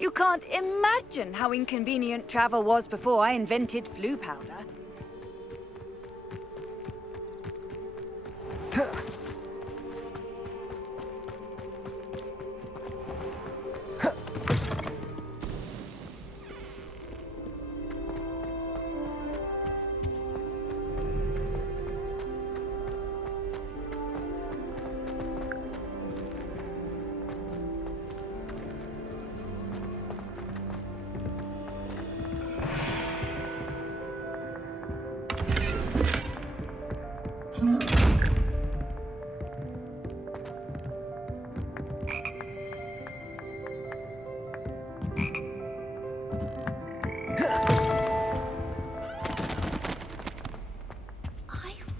You can't imagine how inconvenient travel was before I invented flu powder.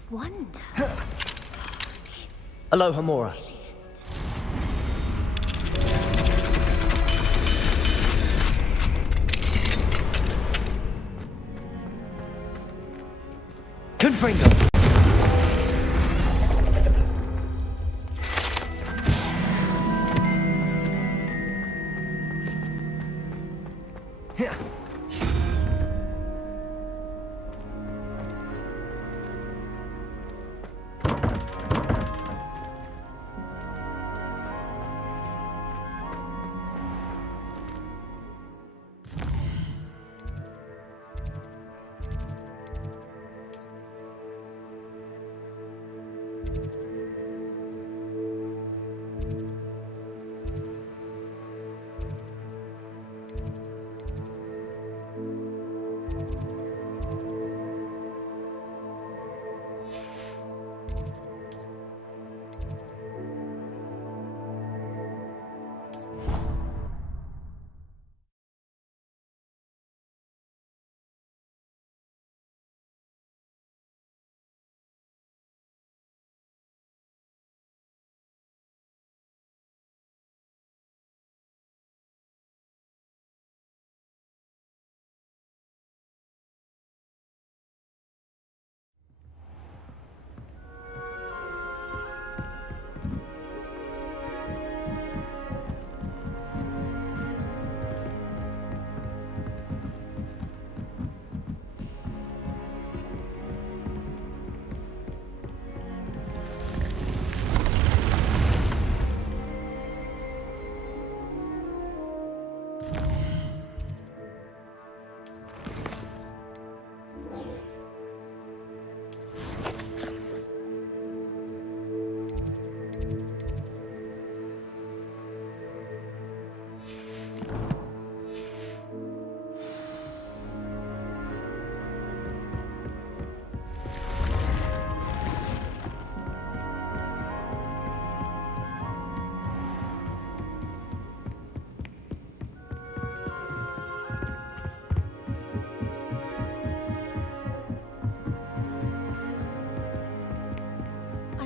Wonder. Aloha, Mora. Confringo.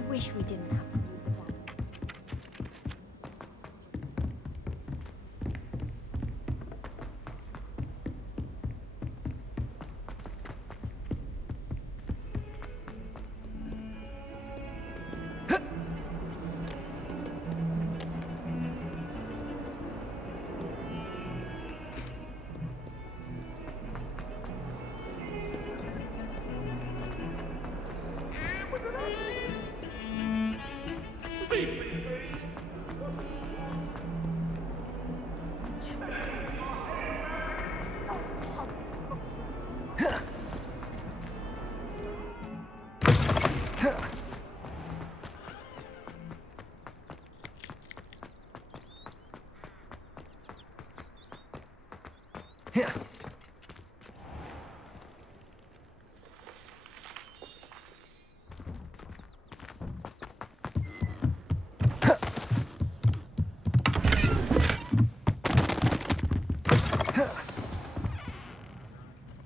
Wish we didn't have to move on.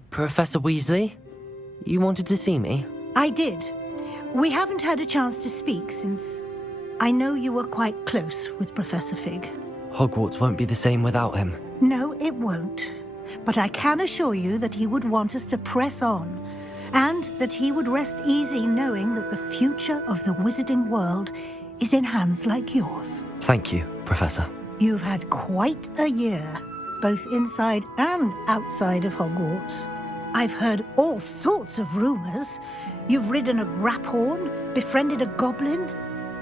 Professor Weasley? You wanted to see me? I did. We haven't had a chance to speak since I know you were quite close with Professor Fig. Hogwarts won't be the same without him. No, it won't. But I can assure you that he would want us to press on, and that he would rest easy knowing that the future of the wizarding world is in hands like yours. Thank you, Professor. You've had quite a year, both inside and outside of Hogwarts. I've heard all sorts of rumors. You've ridden a graphorn, befriended a goblin,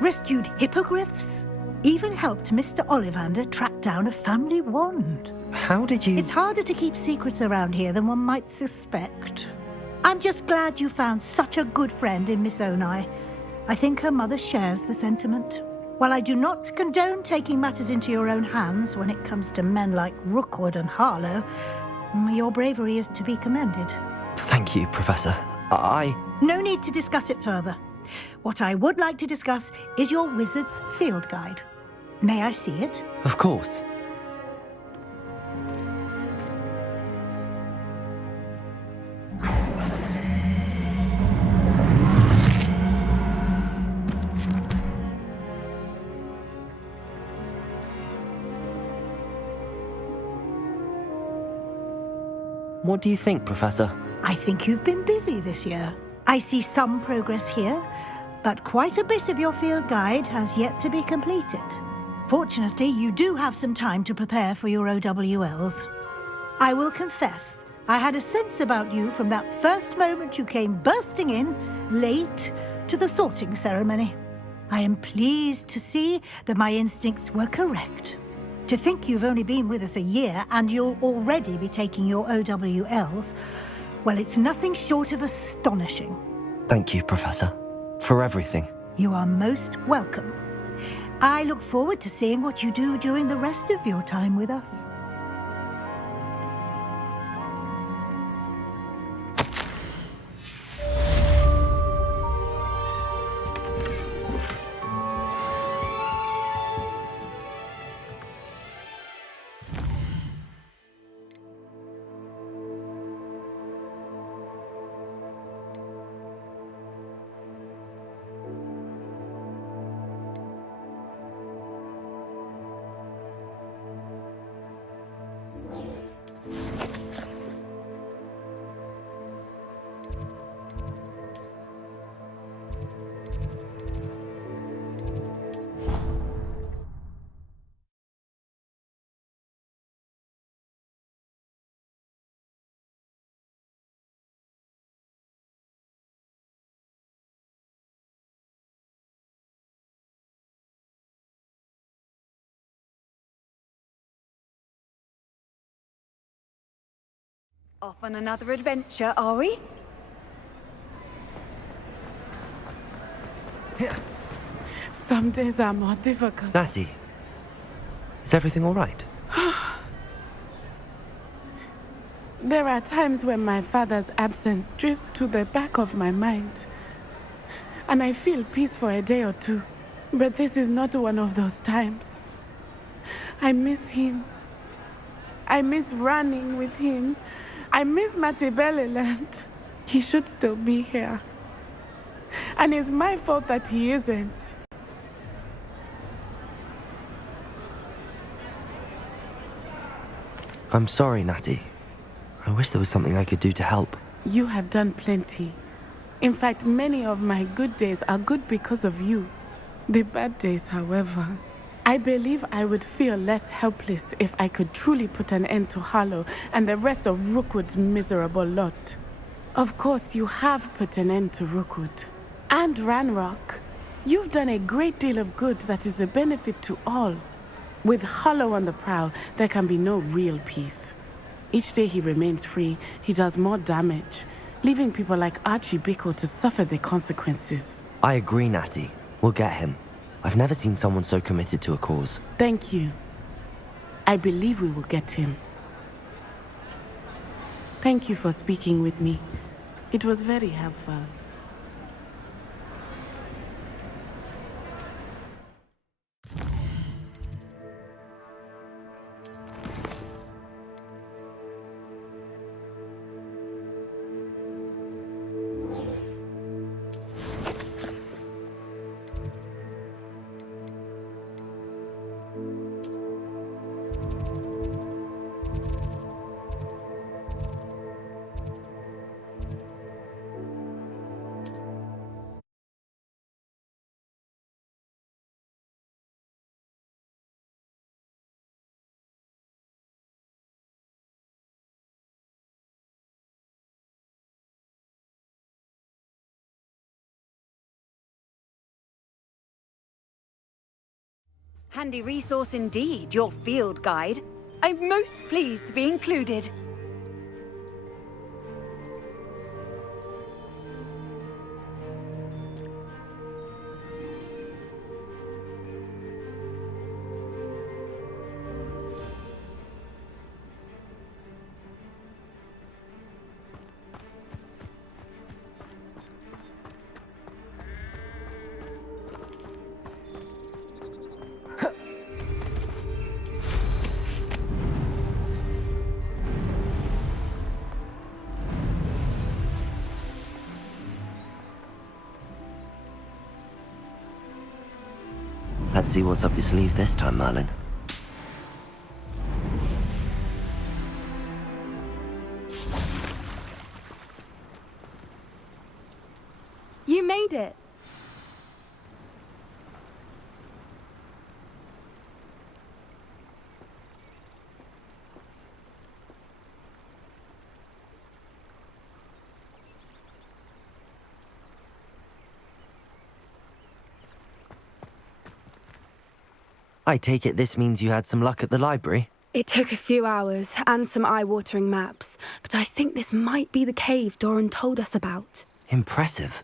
rescued hippogriffs, even helped Mr. Ollivander track down a family wand. How did you... It's harder to keep secrets around here than one might suspect. I'm just glad you found such a good friend in Miss Onai. I think her mother shares the sentiment. While I do not condone taking matters into your own hands when it comes to men like Rookwood and Harlow, your bravery is to be commended. Thank you, Professor. No need to discuss it further. What I would like to discuss is your wizard's field guide. May I see it? Of course. What do you think, Professor? I think you've been busy this year. I see some progress here, but quite a bit of your field guide has yet to be completed. Fortunately, you do have some time to prepare for your OWLs. I will confess, I had a sense about you from that first moment you came bursting in, late, to the sorting ceremony. I am pleased to see that my instincts were correct. To think you've only been with us a year and you'll already be taking your OWLs, well, it's nothing short of astonishing. Thank you, Professor, for everything. You are most welcome. I look forward to seeing what you do during the rest of your time with us. Off on another adventure, are we? Some days are more difficult. Natty, is everything all right? There are times when my father's absence drifts to the back of my mind, and I feel peace for a day or two. But this is not one of those times. I miss him. I miss running with him. I miss Mattibelliland. He should still be here. And it's my fault that he isn't. I'm sorry, Natty. I wish there was something I could do to help. You have done plenty. In fact, many of my good days are good because of you. The bad days, however, I believe I would feel less helpless if I could truly put an end to Harlow and the rest of Rookwood's miserable lot. Of course, you have put an end to Rookwood. And Ranrock. You've done a great deal of good that is a benefit to all. With Harlow on the prowl, there can be no real peace. Each day he remains free, he does more damage, leaving people like Archie Bickle to suffer the consequences. I agree, Natty. We'll get him. I've never seen someone so committed to a cause. Thank you. I believe we will get him. Thank you for speaking with me. It was very helpful. Handy resource indeed, your field guide. I'm most pleased to be included. Let's see what's up your sleeve this time, Merlin. You made it. I take it this means you had some luck at the library? It took a few hours and some eye-watering maps, but I think this might be the cave Doran told us about. Impressive.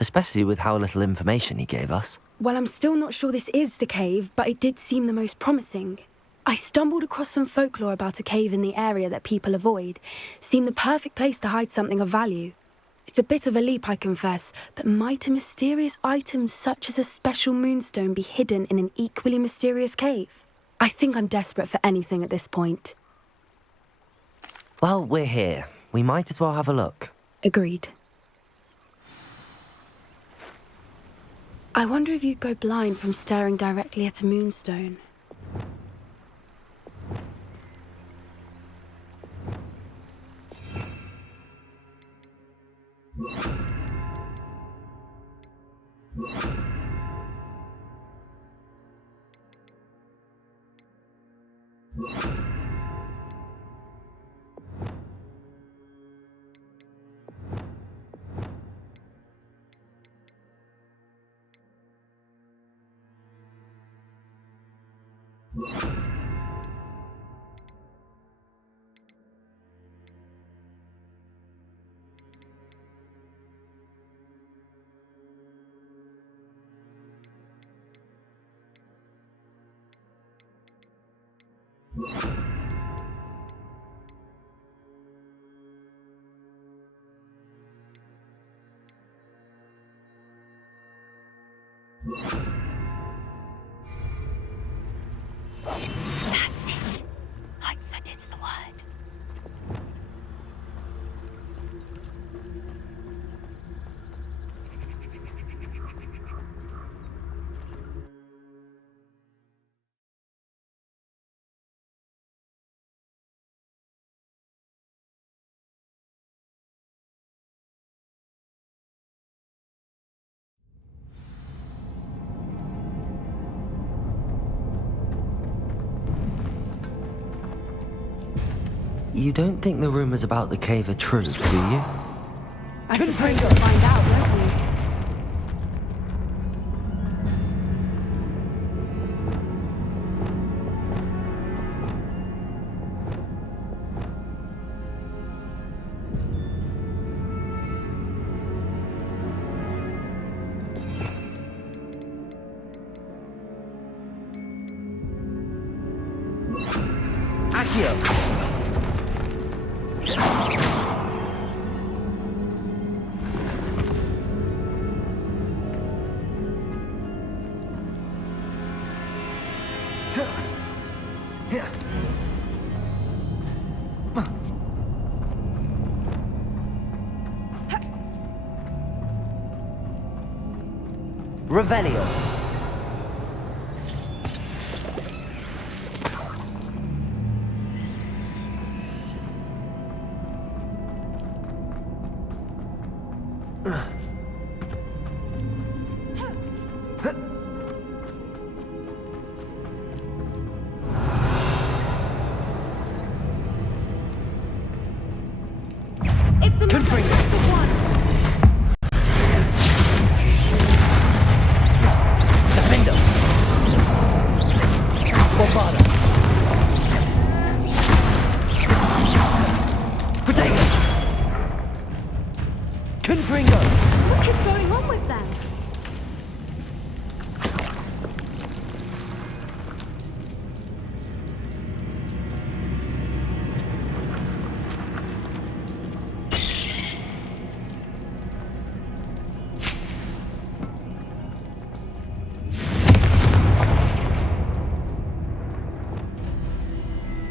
Especially with how little information he gave us. Well, I'm still not sure this is the cave, but it did seem the most promising. I stumbled across some folklore about a cave in the area that people avoid. Seemed the perfect place to hide something of value. It's a bit of a leap, I confess, but might a mysterious item such as a special moonstone be hidden in an equally mysterious cave? I think I'm desperate for anything at this point. Well, we're here. We might as well have a look. Agreed. I wonder if you'd go blind from staring directly at a moonstone. That's it. Lightfooted's the word. You don't think the rumors about the cave are true, do you? I suppose we'll find out, won't we? Accio! Revelio. It's a Confringo. one. Defendo. Bombada. Protego. Confringo. What is going on with them?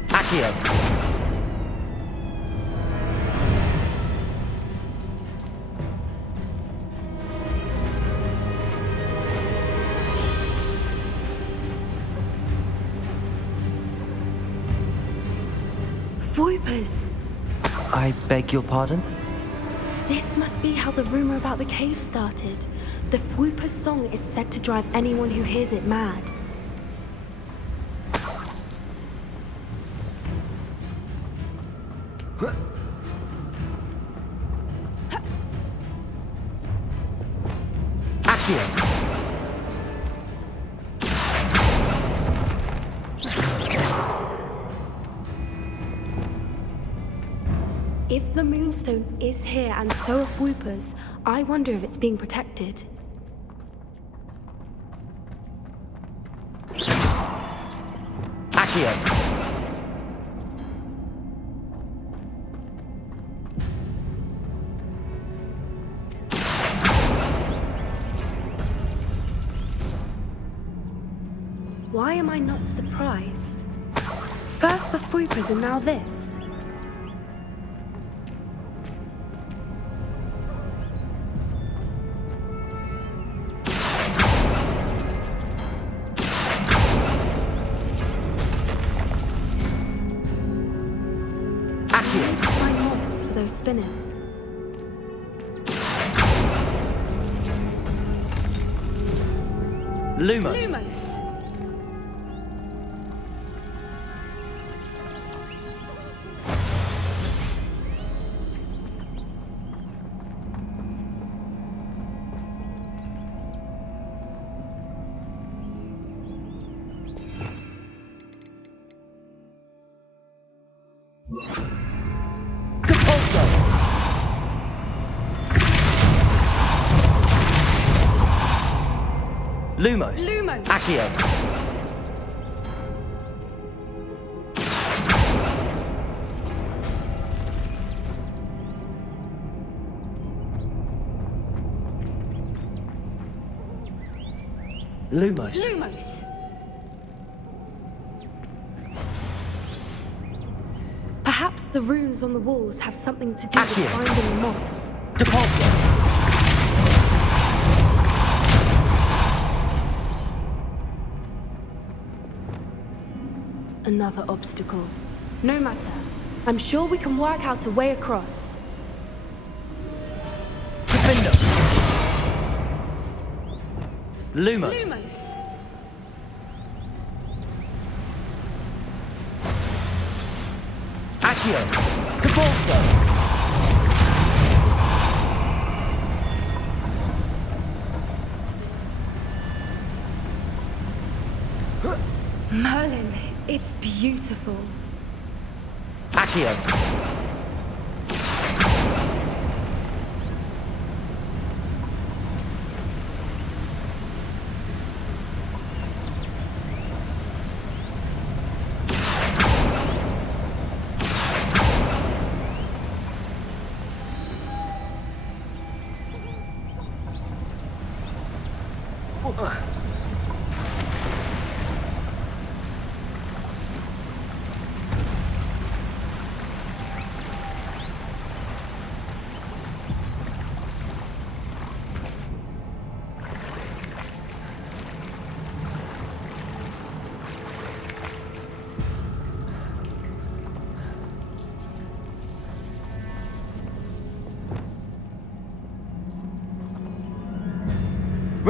Accio. Voipers! I beg your pardon? This must be how the rumor about the cave started. The Voipers song is said to drive anyone who hears it mad. Accio. If the Moonstone is here and so are Voipers, I wonder if it's being protected. Accio. Why am I not surprised? First the Voipers and now this. Find moths for those spinners. Lumos. Lumos! Capulso. Lumos. Lumos. Accio. Lumos. Lumos! Perhaps the runes on the walls have something to do with Accio. finding the moths. Depulso. Another obstacle. No matter. I'm sure we can work out a way across. Defendo. Lumos. Lumos! Accio. Depulso. Merlin, it's beautiful. Accio.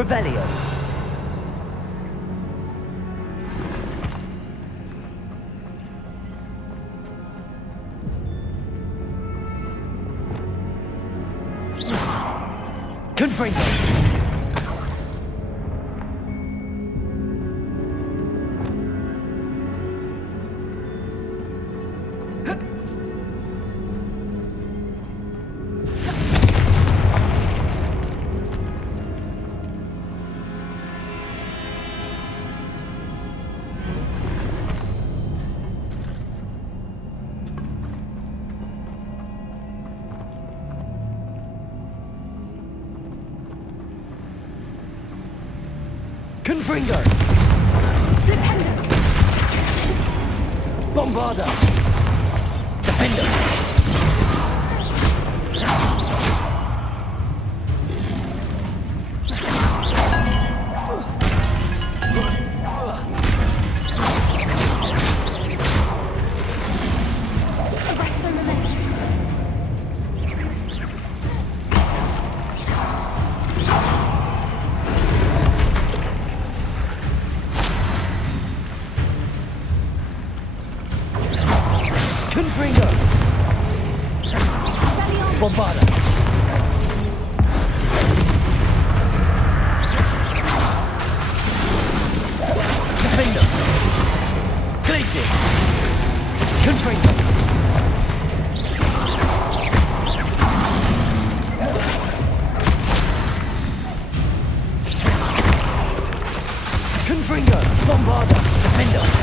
Revelio. Confringo. Confringo! Flipendo! Bombarda! Defender! Arresto Memento! Confringo! Expelliarmus! Bombarda! Defender! Glacius! Confringo! Confringo! Bombarda! Defender!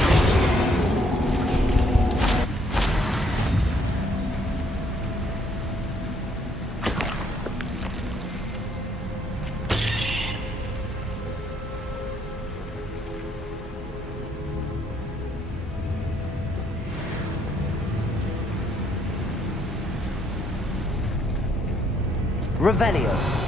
Revelio.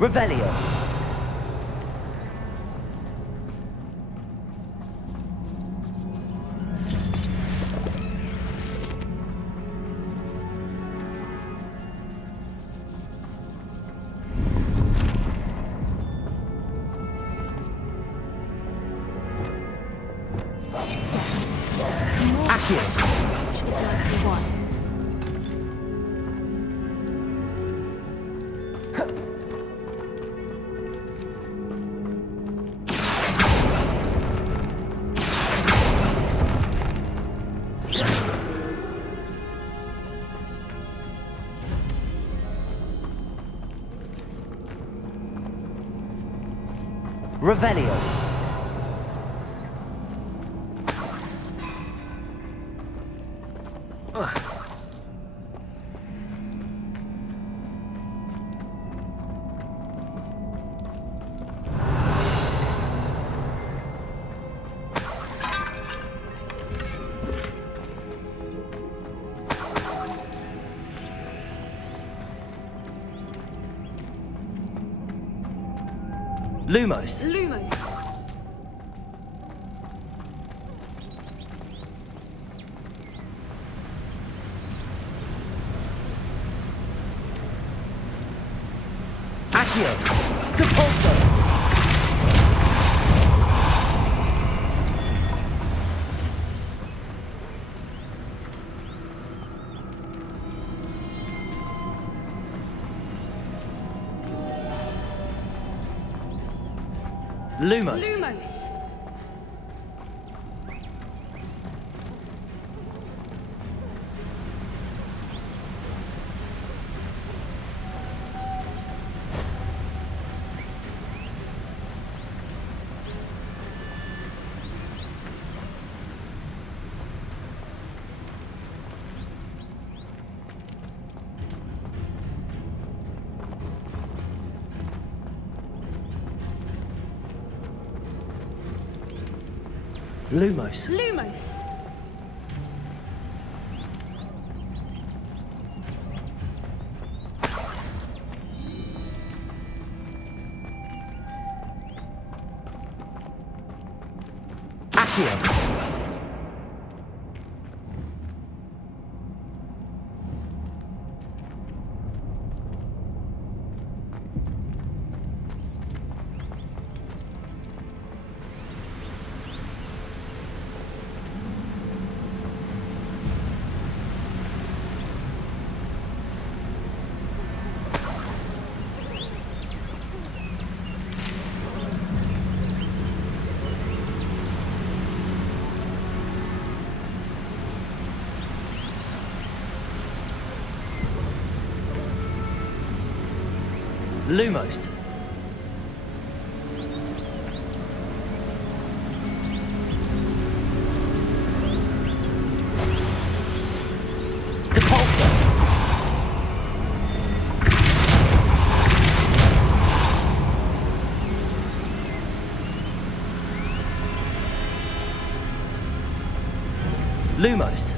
Revelio. Accio. Which is like the wise. Revelio. Lumos. Lumos! Accio! Depulso! Lumos. Lumos! Lumos. Lumos! Accio! Lumos. Depulso. Lumos.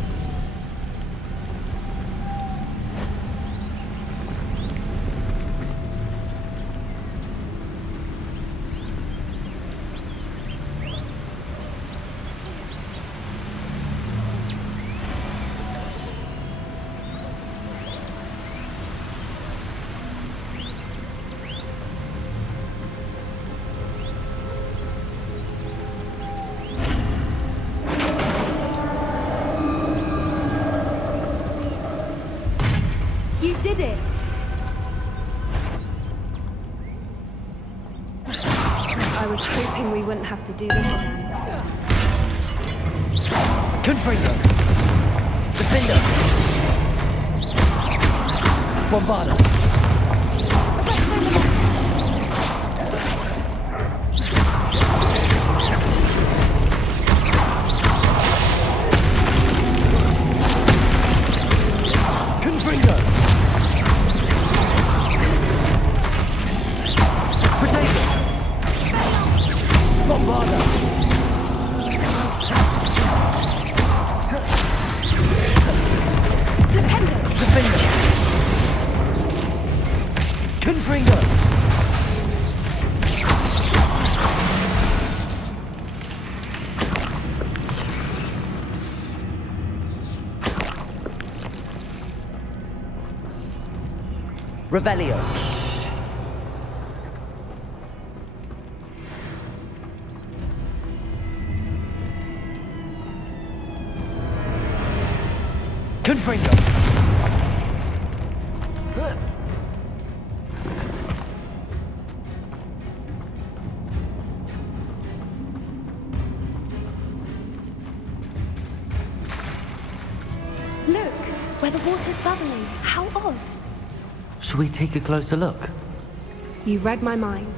You did it! I was hoping we wouldn't have to do this again. Confringo. Defender. Bombarda. Confringo. Potato. Bombarda. Defender. Confringo. Revelio. Confringo. Look, where the water's bubbling. How odd. Should we take a closer look? You read my mind.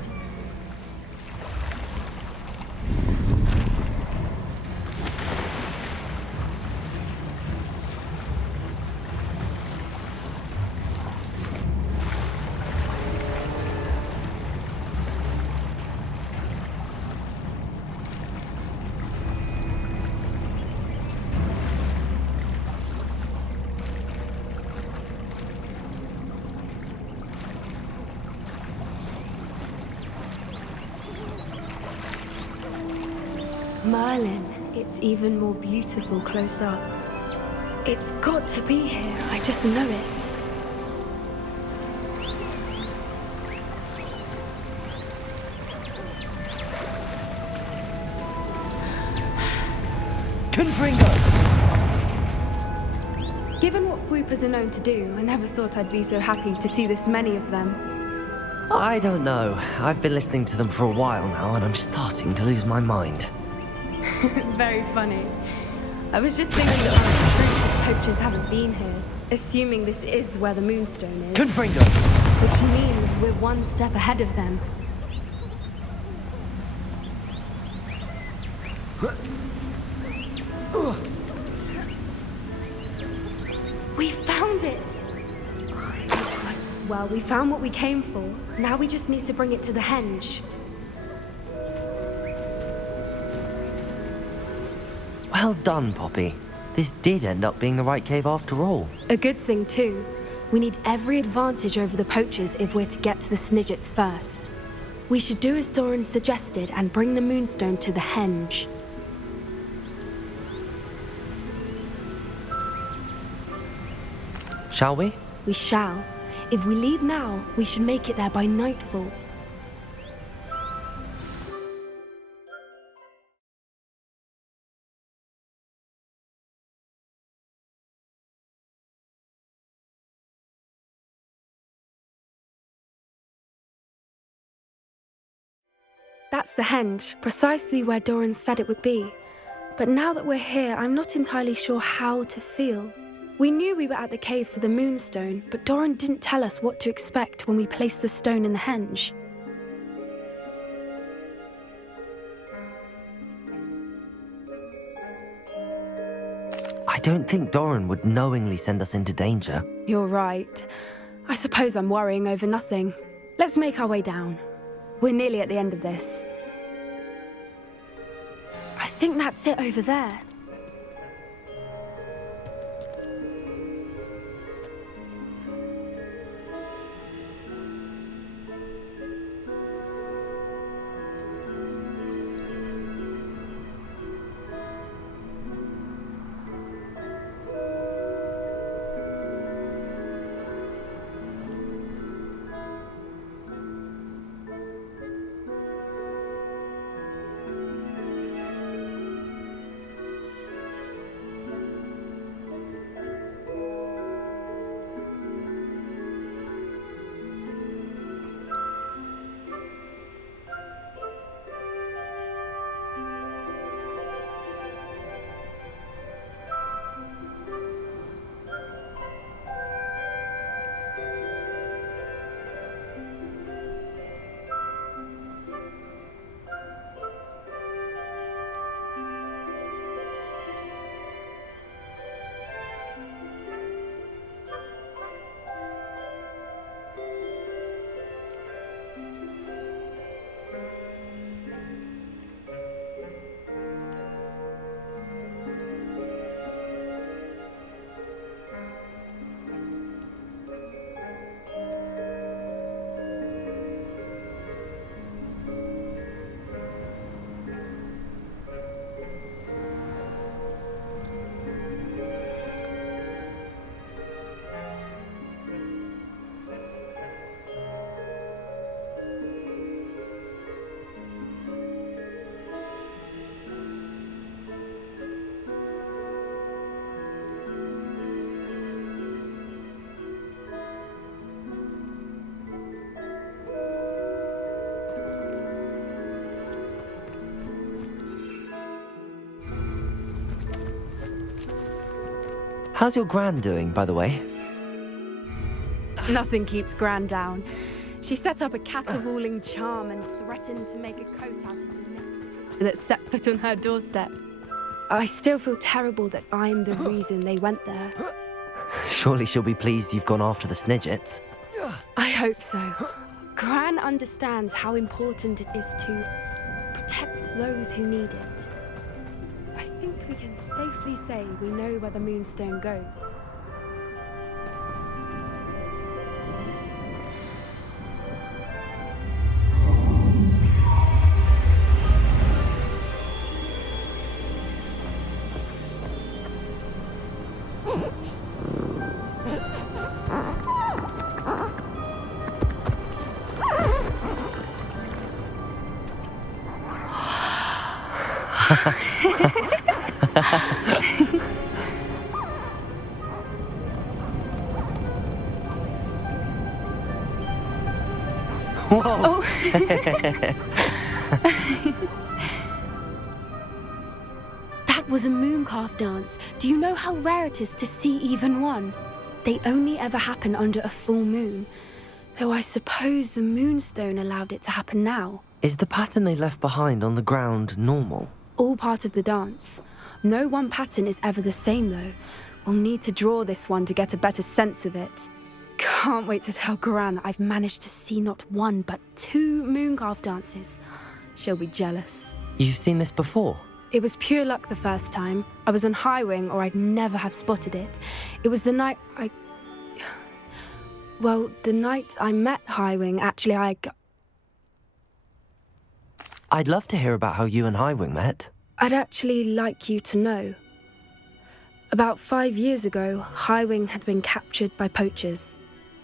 Merlin, it's even more beautiful close up. It's got to be here, I just know it. Whoopers are known to do, I never thought I'd be so happy to see this many of them. I don't know. I've been listening to them for a while now, and I'm starting to lose my mind. Very funny. I was just thinking that the poachers haven't been here, assuming this is where the Moonstone is. Confringo! Which means we're one step ahead of them. We found it! Well, we found what we came for. Now we just need to bring it to the henge. Well done, Poppy. This did end up being the right cave after all. A good thing, too. We need every advantage over the poachers if we're to get to the Snidgets first. We should do as Doran suggested and bring the Moonstone to the henge. Shall we? We shall. If we leave now, we should make it there by nightfall. That's the henge, precisely where Doran said it would be. But now that we're here, I'm not entirely sure how to feel. We knew we were at the cave for the Moonstone, but Doran didn't tell us what to expect when we placed the stone in the henge. I don't think Doran would knowingly send us into danger. You're right. I suppose I'm worrying over nothing. Let's make our way down. We're nearly at the end of this. I think that's it over there. How's your Gran doing, by the way? Nothing keeps Gran down. She set up a caterwauling charm and threatened to make a coat out of the net that set foot on her doorstep. I still feel terrible that I'm the reason they went there. Surely she'll be pleased you've gone after the Snidgets. I hope so. Gran understands how important it is to protect those who need it. I think we can safely say we know where the Moonstone goes. Whoa! That was a mooncalf dance. Do you know how rare it is to see even one? They only ever happen under a full moon. Though I suppose the moonstone allowed it to happen now. Is the pattern they left behind on the ground normal? All part of the dance. No one pattern is ever the same, though. We'll need to draw this one to get a better sense of it. Can't wait to tell Gran that I've managed to see not one, but 2 mooncalf dances. She'll be jealous. You've seen this before? It was pure luck the first time. I was on Highwing, or I'd never have spotted it. It was the night the night I met Highwing, actually, I'd love to hear about how you and Highwing met. I'd actually like you to know. About 5 years ago, Highwing had been captured by poachers.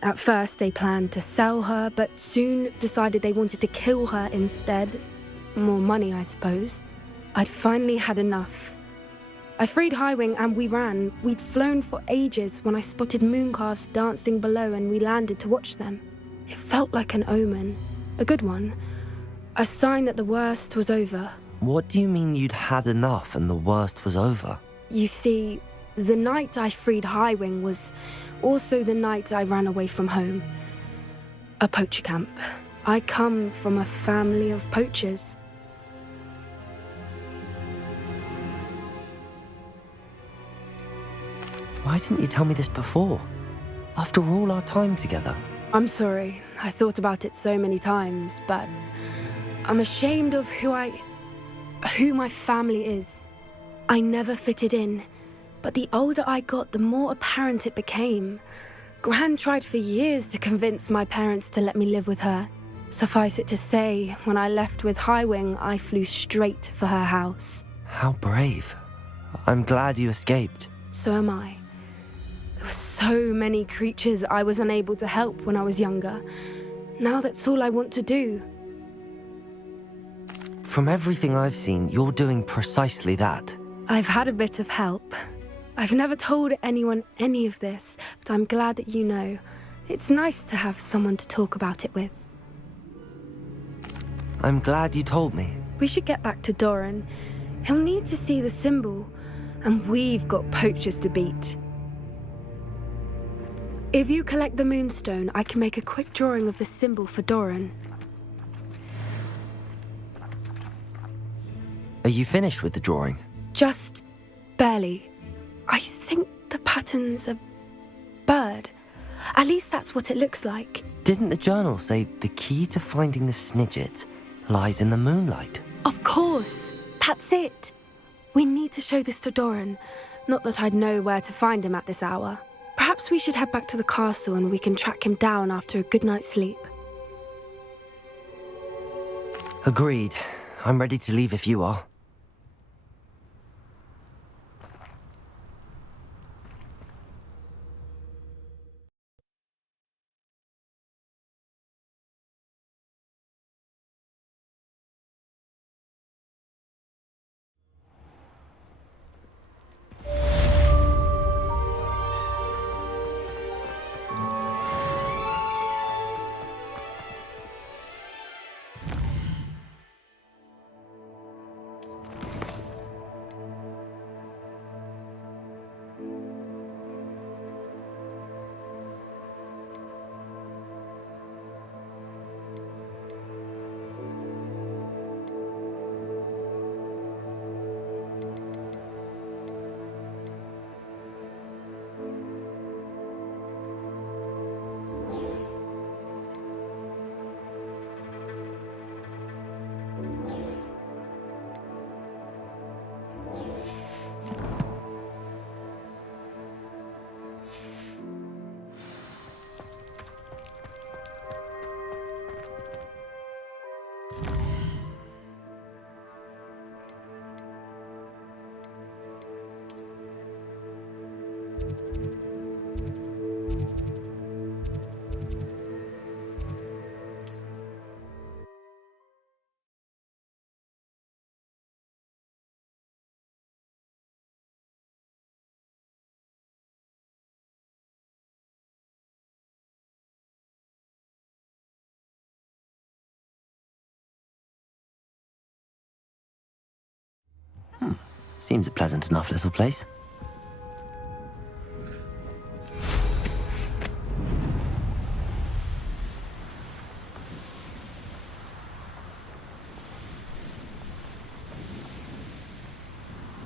At first, they planned to sell her, but soon decided they wanted to kill her instead. More money, I suppose. I'd finally had enough. I freed Highwing and we ran. We'd flown for ages when I spotted mooncalves dancing below and we landed to watch them. It felt like an omen. A good one. A sign that the worst was over. What do you mean you'd had enough and the worst was over? You see, the night I freed Highwing was also the night I ran away from home. A poacher camp. I come from a family of poachers. Why didn't you tell me this before? After all our time together. I'm sorry. I thought about it so many times, but I'm ashamed of who my family is. I never fitted in, but the older I got, the more apparent it became. Gran tried for years to convince my parents to let me live with her. Suffice it to say, when I left with Highwing, I flew straight for her house. How brave. I'm glad you escaped. So am I. There were so many creatures I was unable to help when I was younger. Now that's all I want to do. From everything I've seen, you're doing precisely that. I've had a bit of help. I've never told anyone any of this, but I'm glad that you know. It's nice to have someone to talk about it with. I'm glad you told me. We should get back to Doran. He'll need to see the symbol, and we've got poachers to beat. If you collect the moonstone, I can make a quick drawing of the symbol for Doran. Are you finished with the drawing? Just barely. I think the pattern's a bird. At least that's what it looks like. Didn't the journal say the key to finding the Snidget lies in the moonlight? Of course. That's it. We need to show this to Doran. Not that I'd know where to find him at this hour. Perhaps we should head back to the castle and we can track him down after a good night's sleep. Agreed. I'm ready to leave if you are. Seems a pleasant enough little place.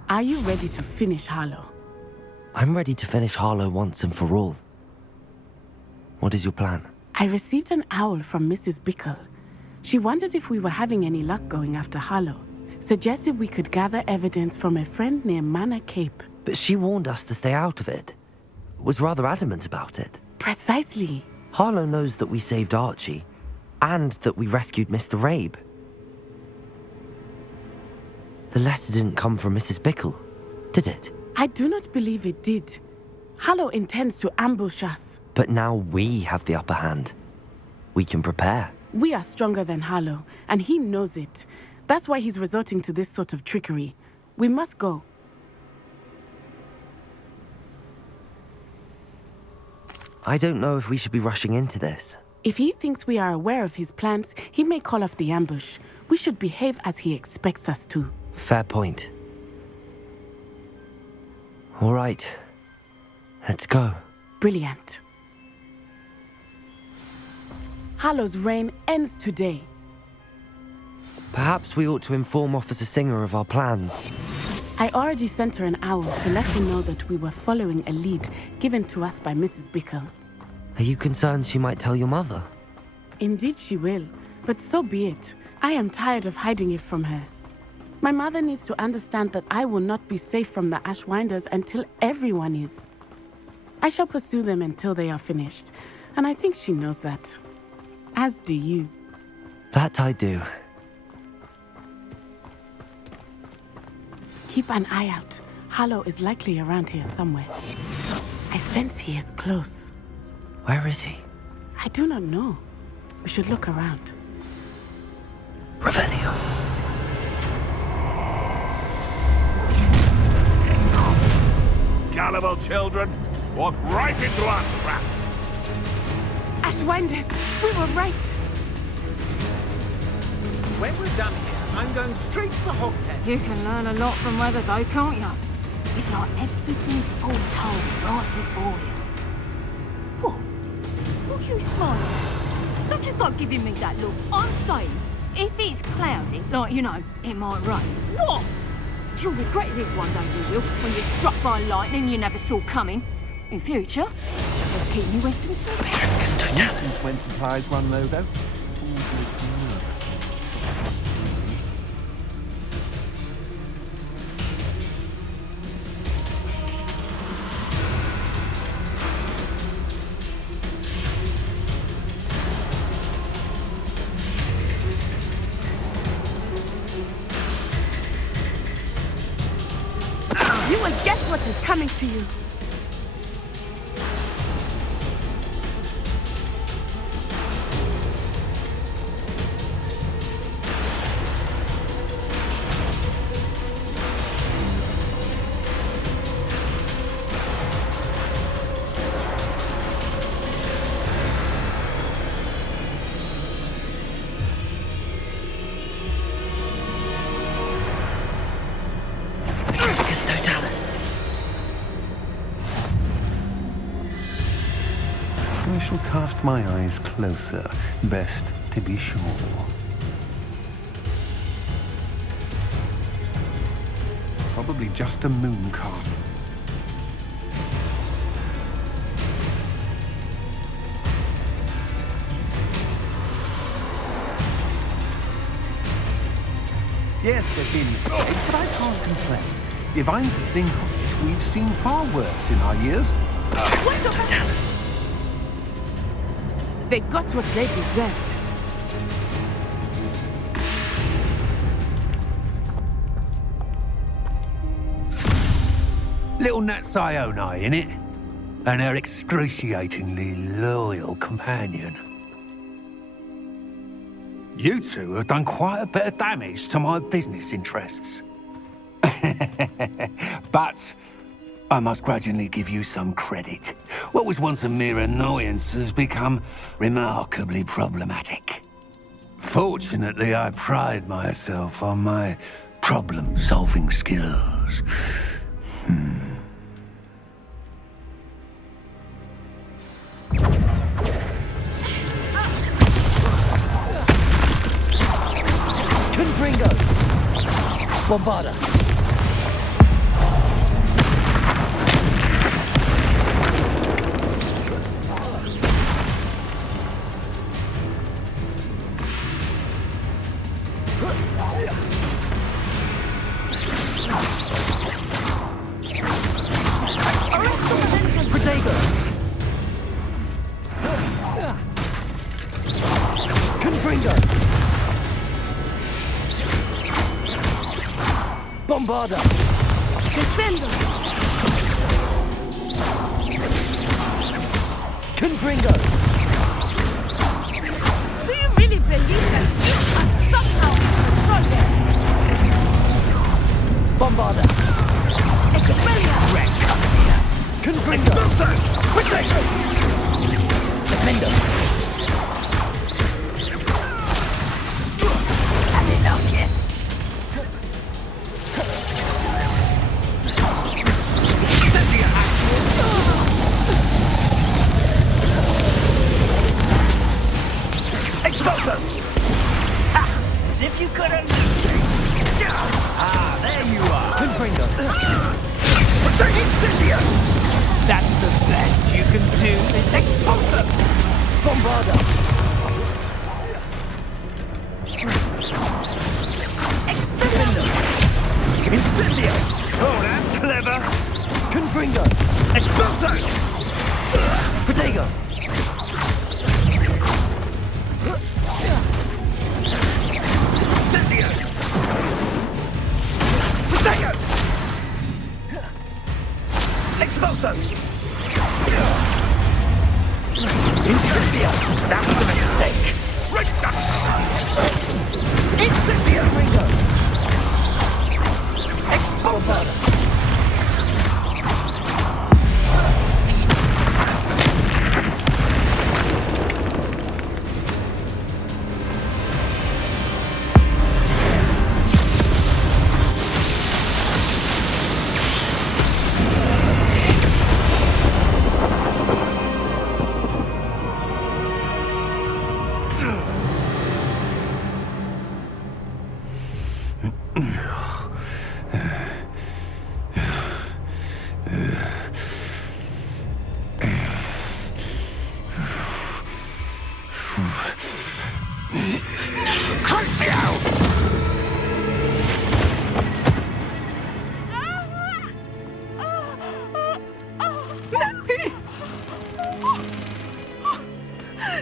Are you ready to finish Harlow? I'm ready to finish Harlow once and for all. What is your plan? I received an owl from Mrs. Bickle. She wondered if we were having any luck going after Harlow. Suggested we could gather evidence from a friend near Manor Cape. But she warned us to stay out of it. Was rather adamant about it. Precisely. Harlow knows that we saved Archie, and that we rescued Mr. Rabe. The letter didn't come from Mrs. Bickle, did it? I do not believe it did. Harlow intends to ambush us. But now we have the upper hand. We can prepare. We are stronger than Harlow, and he knows it. That's why he's resorting to this sort of trickery. We must go. I don't know if we should be rushing into this. If he thinks we are aware of his plans, he may call off the ambush. We should behave as he expects us to. Fair point. All right. Let's go. Brilliant. Harlow's reign ends today. Perhaps we ought to inform Officer Singer of our plans. I already sent her an owl to let her know that we were following a lead given to us by Mrs. Bickle. Are you concerned she might tell your mother? Indeed she will, but so be it. I am tired of hiding it from her. My mother needs to understand that I will not be safe from the Ashwinders until everyone is. I shall pursue them until they are finished, and I think she knows that. As do you. That I do. Keep an eye out. Harlow is likely around here somewhere. I sense he is close. Where is he? I do not know. We should look around. Revelio. Gullible children, walk right into our trap. Ashwinders, we were right. When we're done here, I'm going straight to the Hogshead. You can learn a lot from weather though, can't you? It's like everything's foretold right before you. What? What are you smiling? Don't you go giving me that look. I'm saying, if it's cloudy, like, you know, it might rain. What? You'll regret this one day, you will, when you're struck by lightning you never saw coming. In future, should just keep New Western to yourself. Since when supplies run low, though? You will get what is coming to you. I shall cast my eyes closer, best to be sure. Probably just a moon calf. Yes, there've been mistakes, but I can't complain. If I'm to think of it, we've seen far worse in our years. They got what they deserved. Little Nat Sioni, innit? And her excruciatingly loyal companion. You two have done quite a bit of damage to my business interests. But I must grudgingly give you some credit. What was once a mere annoyance has become remarkably problematic. Fortunately, I pride myself on my problem-solving skills. stars. Confringo! Bombarda! Protego! Confringo! Bombarda! Defendo! Confringo! Do you really believe that you are somehow in control there? Bombarda! Expelliarmus! Confringo! Protego! Defendo! Had enough yet? Expulso! As if you couldn't... Ah, there you are. Confringo! Incendio! That's the best you can do, is Expulso! Bombarda! Defendo! Incendio! Oh, that's clever! Confringo! Expulso! Protego! Incendio! Protego! Expulso! Incendio! That was a mistake! Incendio! Confringo! Expulso!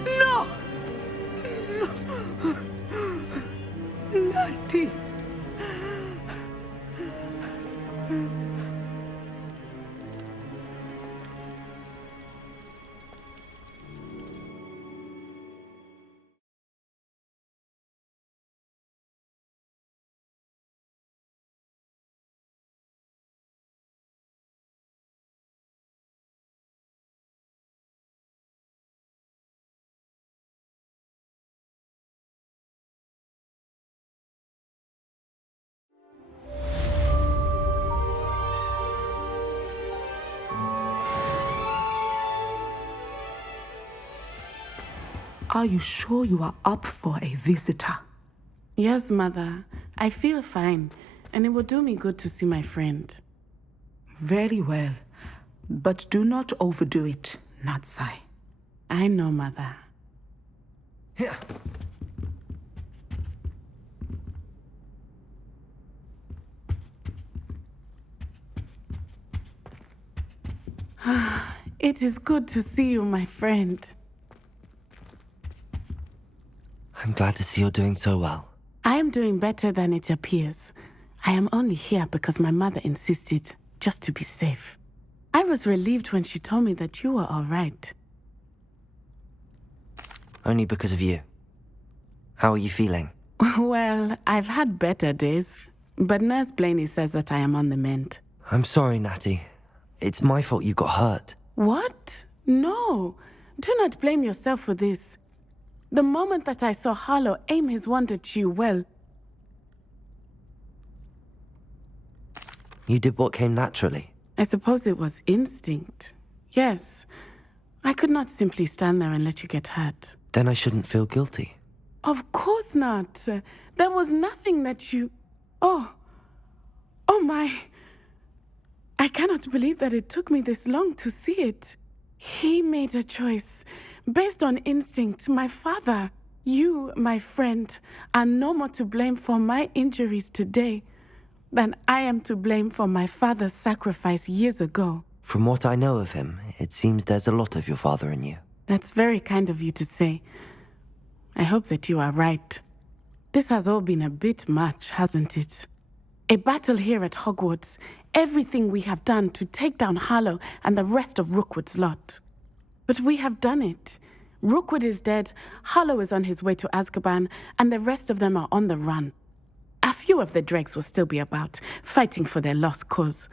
No! Natty! Are you sure you are up for a visitor? Yes, Mother. I feel fine, and it will do me good to see my friend. Very well. But do not overdo it, Natsai. I know, Mother. It is good to see you, my friend. I'm glad to see you're doing so well. I am doing better than it appears. I am only here because my mother insisted, just to be safe. I was relieved when she told me that you were all right. Only because of you. How are you feeling? Well, I've had better days, but Nurse Blaney says that I am on the mend. I'm sorry, Natty. It's my fault you got hurt. What? No. Do not blame yourself for this. The moment that I saw Harlow aim his wand at you, well... You did what came naturally. I suppose it was instinct. Yes. I could not simply stand there and let you get hurt. Then I shouldn't feel guilty. Of course not. There was nothing that you... Oh my... I cannot believe that it took me this long to see it. He made a choice based on instinct. My father, you, my friend, are no more to blame for my injuries today than I am to blame for my father's sacrifice years ago. From what I know of him, it seems there's a lot of your father in you. That's very kind of you to say. I hope that you are right. This has all been a bit much, hasn't it? A battle here at Hogwarts, everything we have done to take down Harlow and the rest of Rookwood's lot. But we have done it. Rookwood is dead, Harlow is on his way to Azkaban, and the rest of them are on the run. A few of the dregs will still be about, fighting for their lost cause.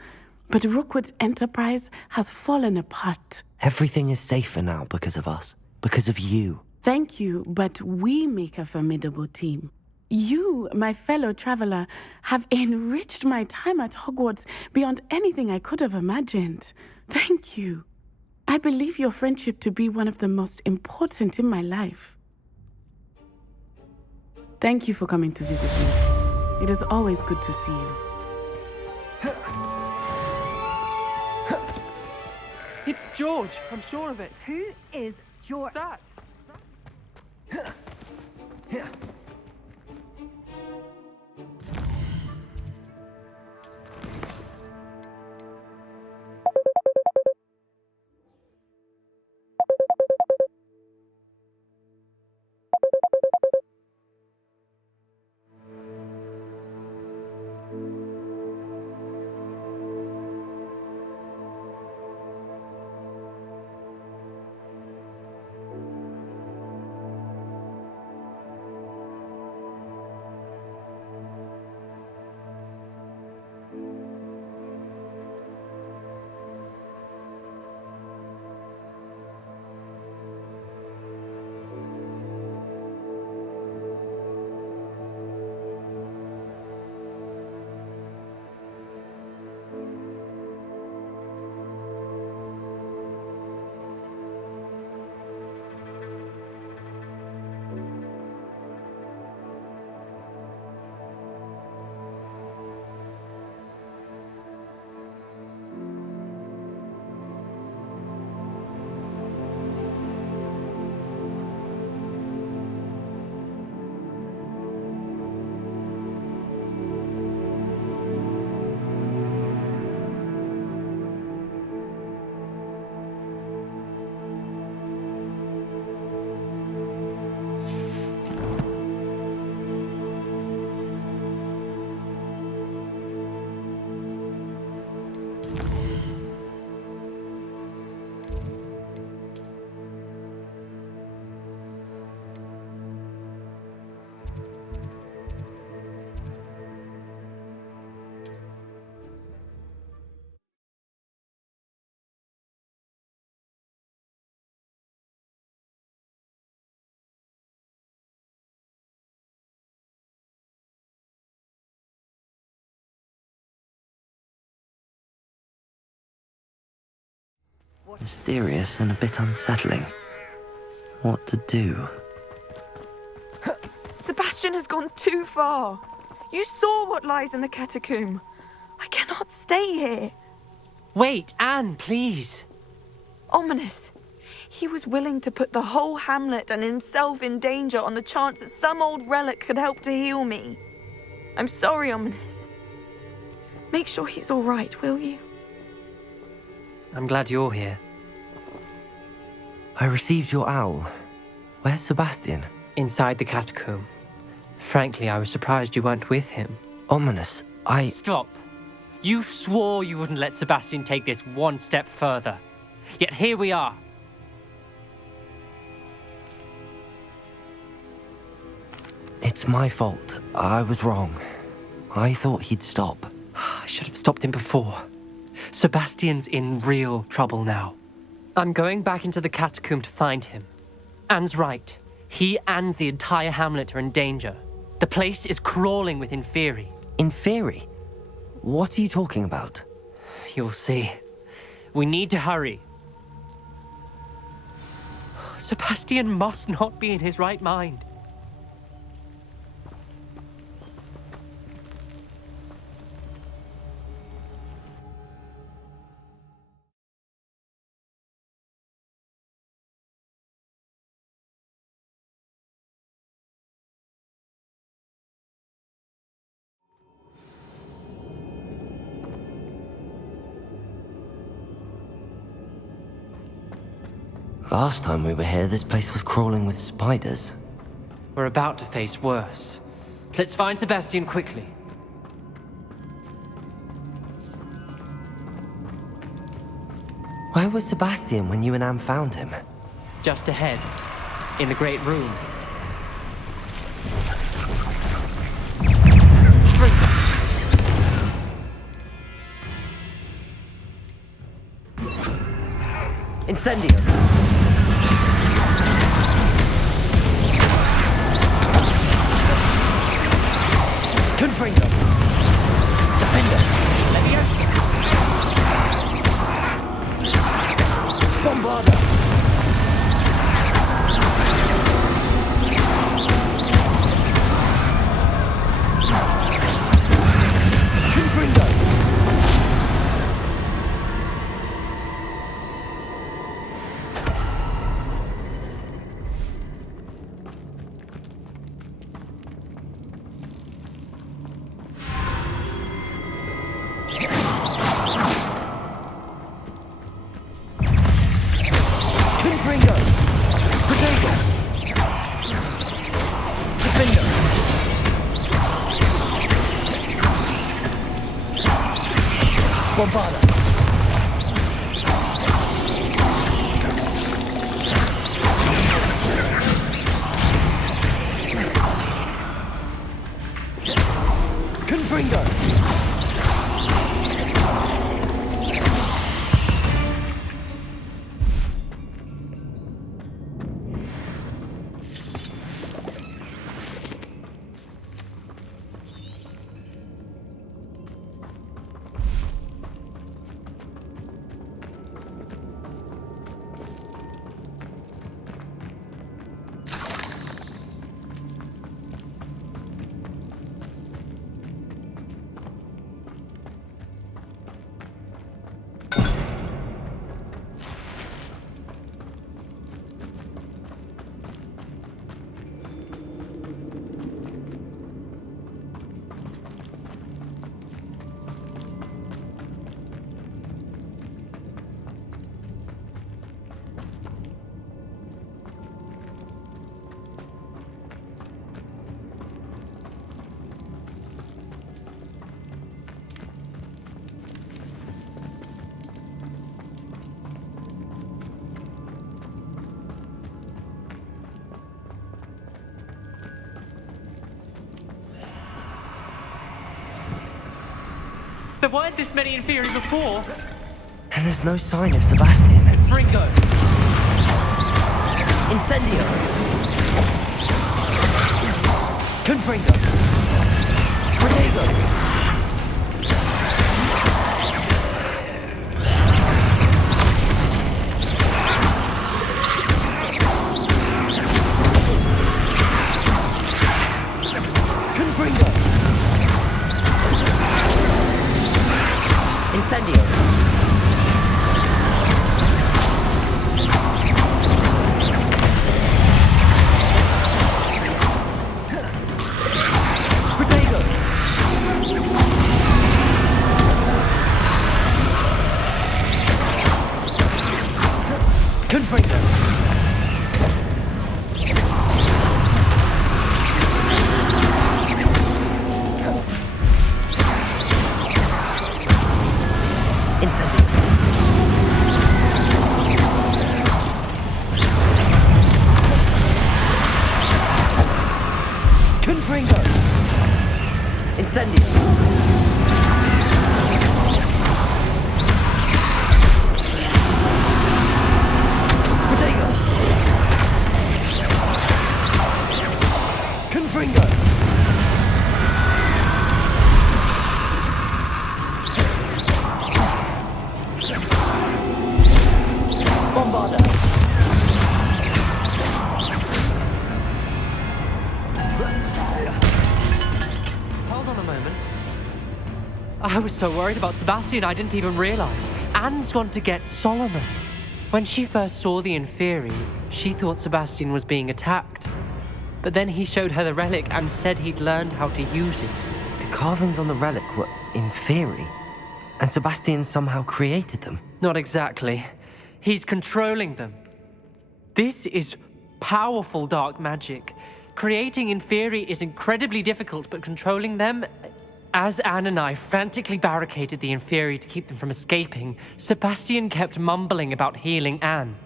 But Rookwood's enterprise has fallen apart. Everything is safer now because of us. Because of you. Thank you, but we make a formidable team. You, my fellow traveler, have enriched my time at Hogwarts beyond anything I could have imagined. Thank you. I believe your friendship to be one of the most important in my life. Thank you for coming to visit me. It is always good to see you. It's George, I'm sure of it. Who is George? That. Mysterious and a bit unsettling. What to do? Sebastian has gone too far. You saw what lies in the catacomb. I cannot stay here. Wait, Anne, please. Ominous. He was willing to put the whole hamlet and himself in danger on the chance that some old relic could help to heal me. I'm sorry, Ominous. Make sure he's all right, will you? I'm glad you're here. I received your owl. Where's Sebastian? Inside the catacomb. Frankly, I was surprised you weren't with him. Ominous, Stop. You swore you wouldn't let Sebastian take this one step further. Yet here we are. It's my fault. I was wrong. I thought he'd stop. I should have stopped him before. Sebastian's in real trouble now. I'm going back into the catacomb to find him. Anne's right. He and the entire hamlet are in danger. The place is crawling with Inferi. Inferi? What are you talking about? You'll see. We need to hurry. Sebastian must not be in his right mind. Last time we were here, this place was crawling with spiders. We're about to face worse. Let's find Sebastian quickly. Where was Sebastian when you and Anne found him? Just ahead, in the great room. Incendio! Confringo! Defender! Leviosa! Bombarda! Confringo! Confringo! Protego! Defender! Bombarda! Confringo! There weren't this many inferi before. And there's no sign of Sebastian. Fringo! Incendio! Confringo! Protego! Confringo! Incendio! Protego! Confringo! Incendio! Confringo! Incendio! Protego! Confringo! Bombarda! Hold on a moment. I was so worried about Sebastian, I didn't even realize. Anne's gone to get Solomon. When she first saw the Inferi, she thought Sebastian was being attacked. But then he showed her the relic and said he'd learned how to use it. The carvings on the relic were Inferi, and Sebastian somehow created them. Not exactly. He's controlling them. This is powerful dark magic. Creating Inferi is incredibly difficult, but controlling them... As Anne and I frantically barricaded the Inferi to keep them from escaping, Sebastian kept mumbling about healing Anne.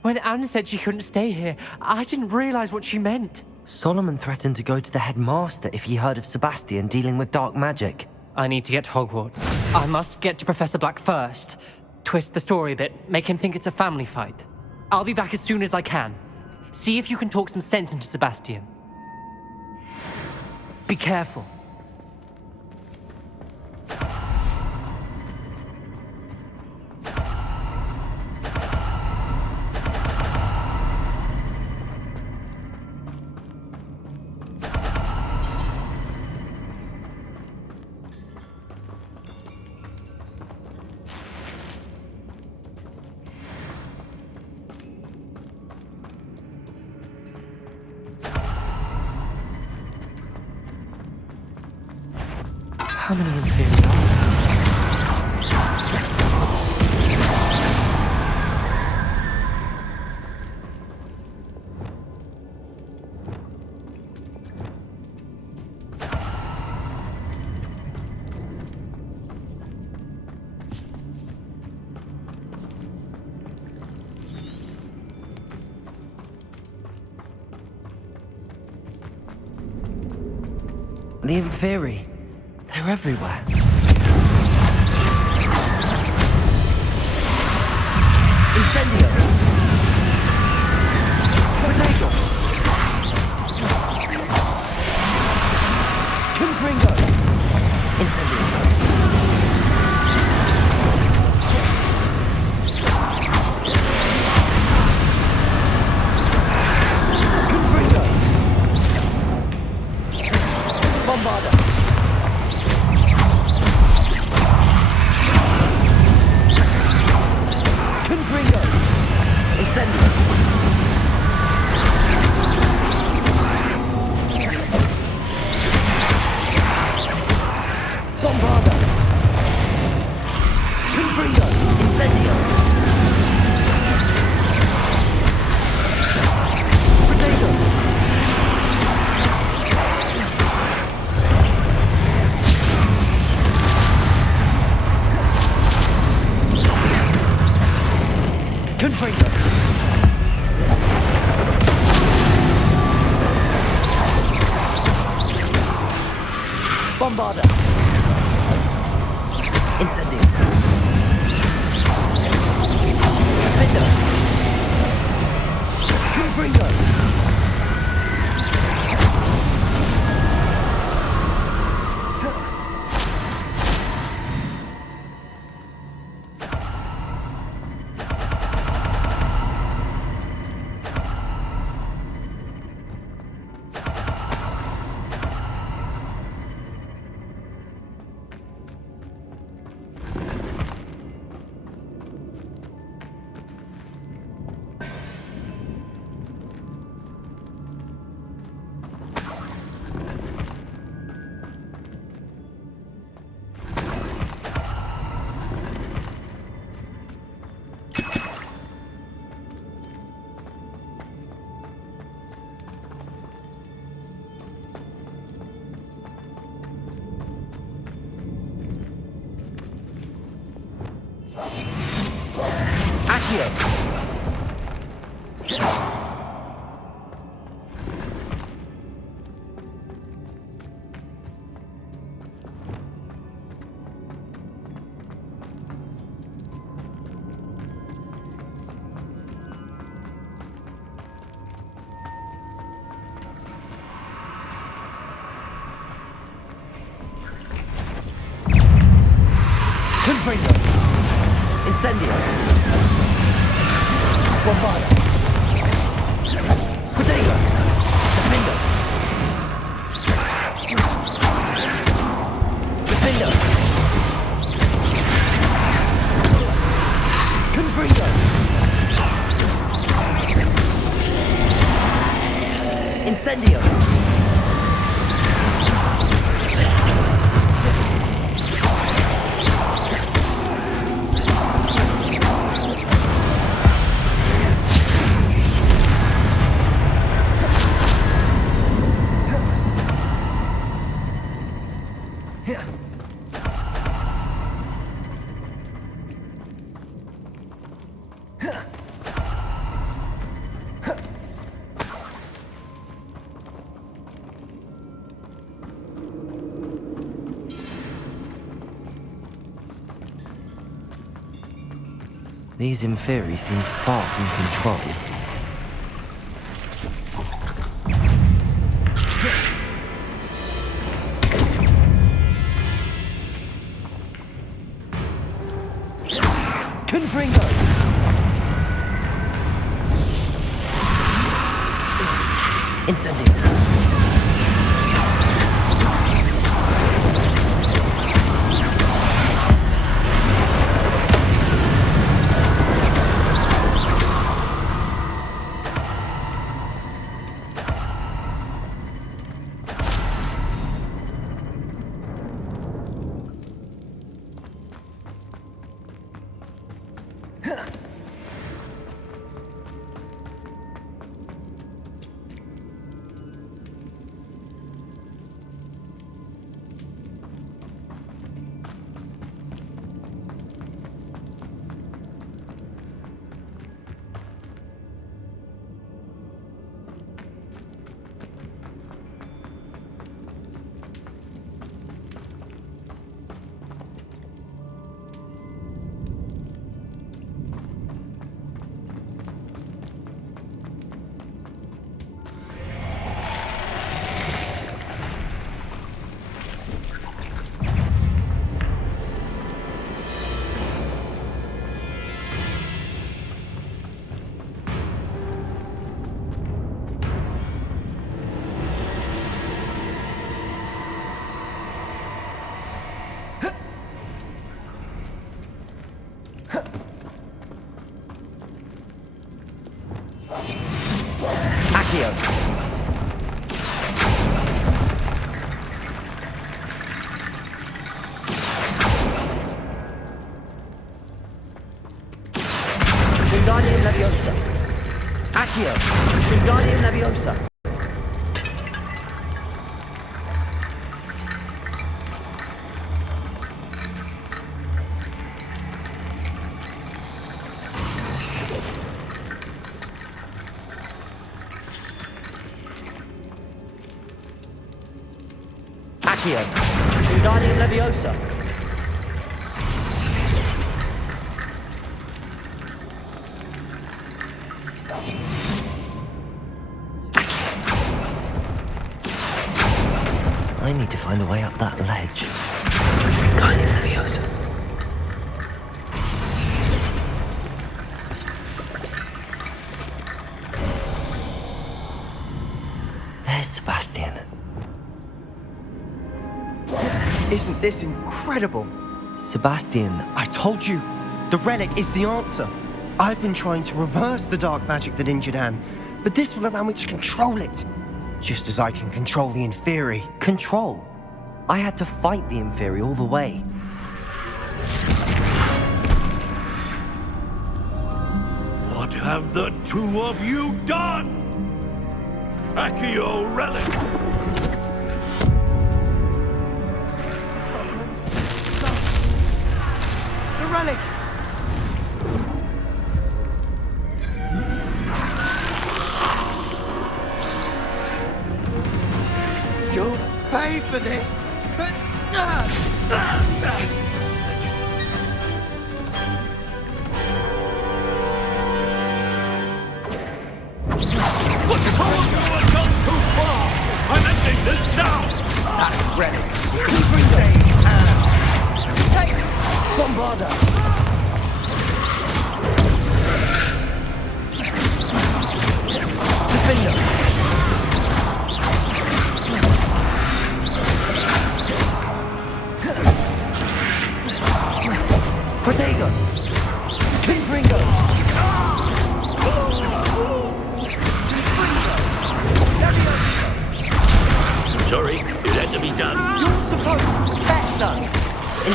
When Anne said she couldn't stay here, I didn't realize what she meant. Solomon threatened to go to the headmaster if he heard of Sebastian dealing with dark magic. I need to get to Hogwarts. I must get to Professor Black first. Twist the story a bit, make him think it's a family fight. I'll be back as soon as I can. See if you can talk some sense into Sebastian. Be careful. How many Inferi are The Inferi. They're everywhere. Incendio! Potato! Confringo! Incendio! Confringo! Bombarda! Confringo! Incendio! Bombarda! Confringo! Incendio! Potato! Confringo! Bombarda! Incendio! Defender! Confringo! Confringo! Incendio! Bombarda. Protego. Defender. Defender. Confringo. Incendio. These Inferi seem far from controlled. Confringo! Incendio! Wingardium Leviosa. Accio. Wingardium Leviosa. Accio. Wingardium Leviosa. I need to find a way up that ledge. Wingardium Leviosa. There's Sebastian. Isn't this incredible? Sebastian. I told you, the relic is the answer. I've been trying to reverse the dark magic that injured Anne, but this will allow me to control it. Just as I can control the Inferi. Control? I had to fight the Inferi all the way. What have the two of you done? Accio relic! The relic! You'll pay for this! What told you had gone too far? I'm ending this now! That relic is insane! Take Bombarda!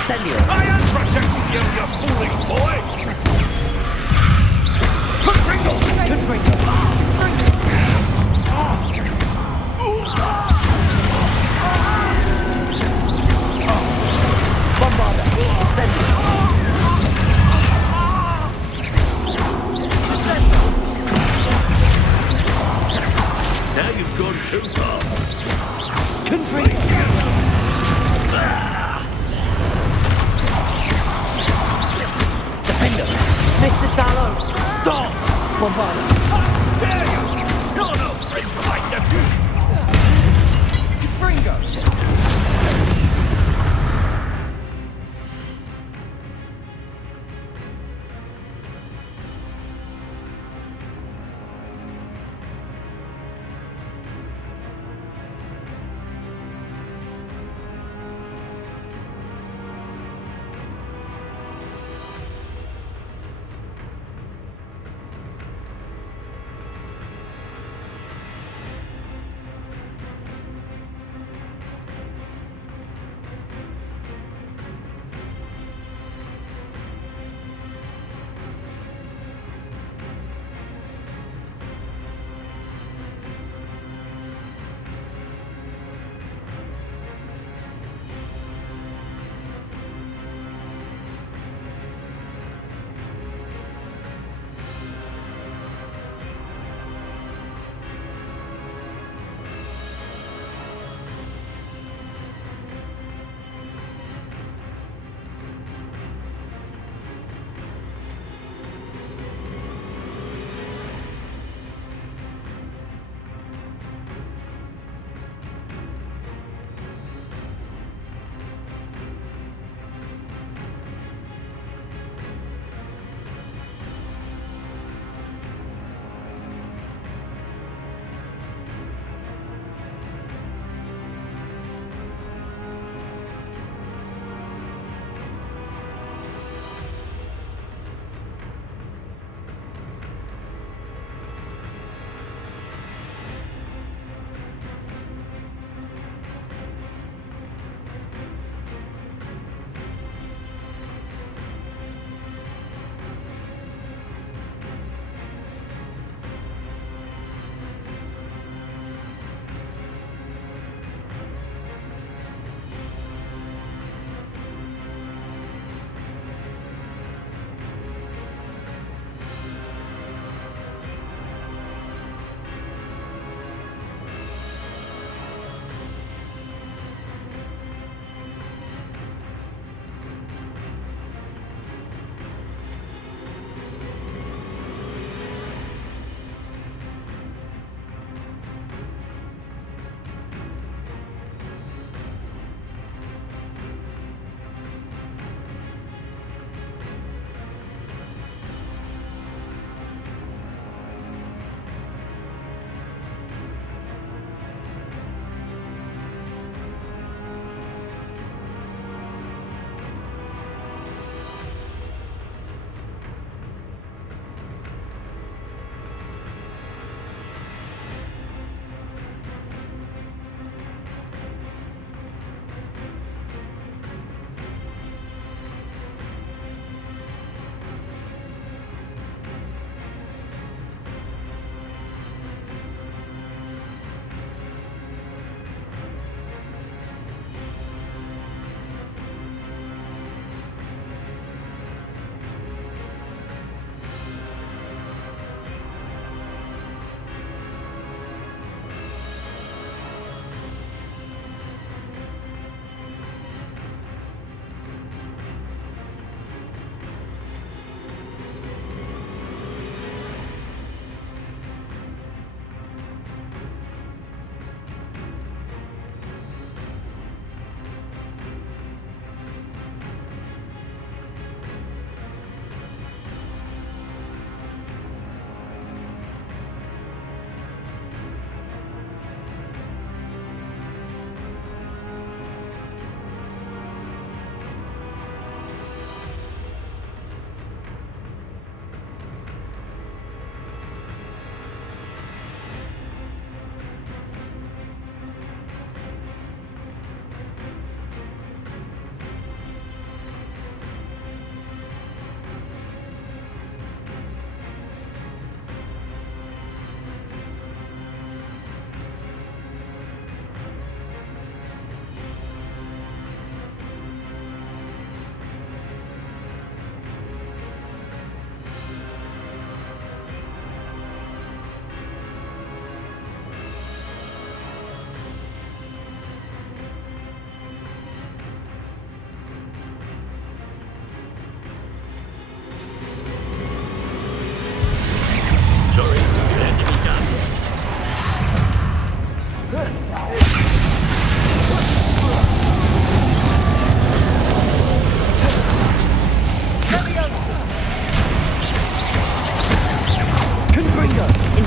Incendio! I am protecting you, you foolish boy! Confringo! Confringo! Bombarda! Incendio! Now you've gone too far. Confringo! Defender! Mr. Sallow! Stop! Bombarda! Dare you! You're no friend to my nephew! Confringo!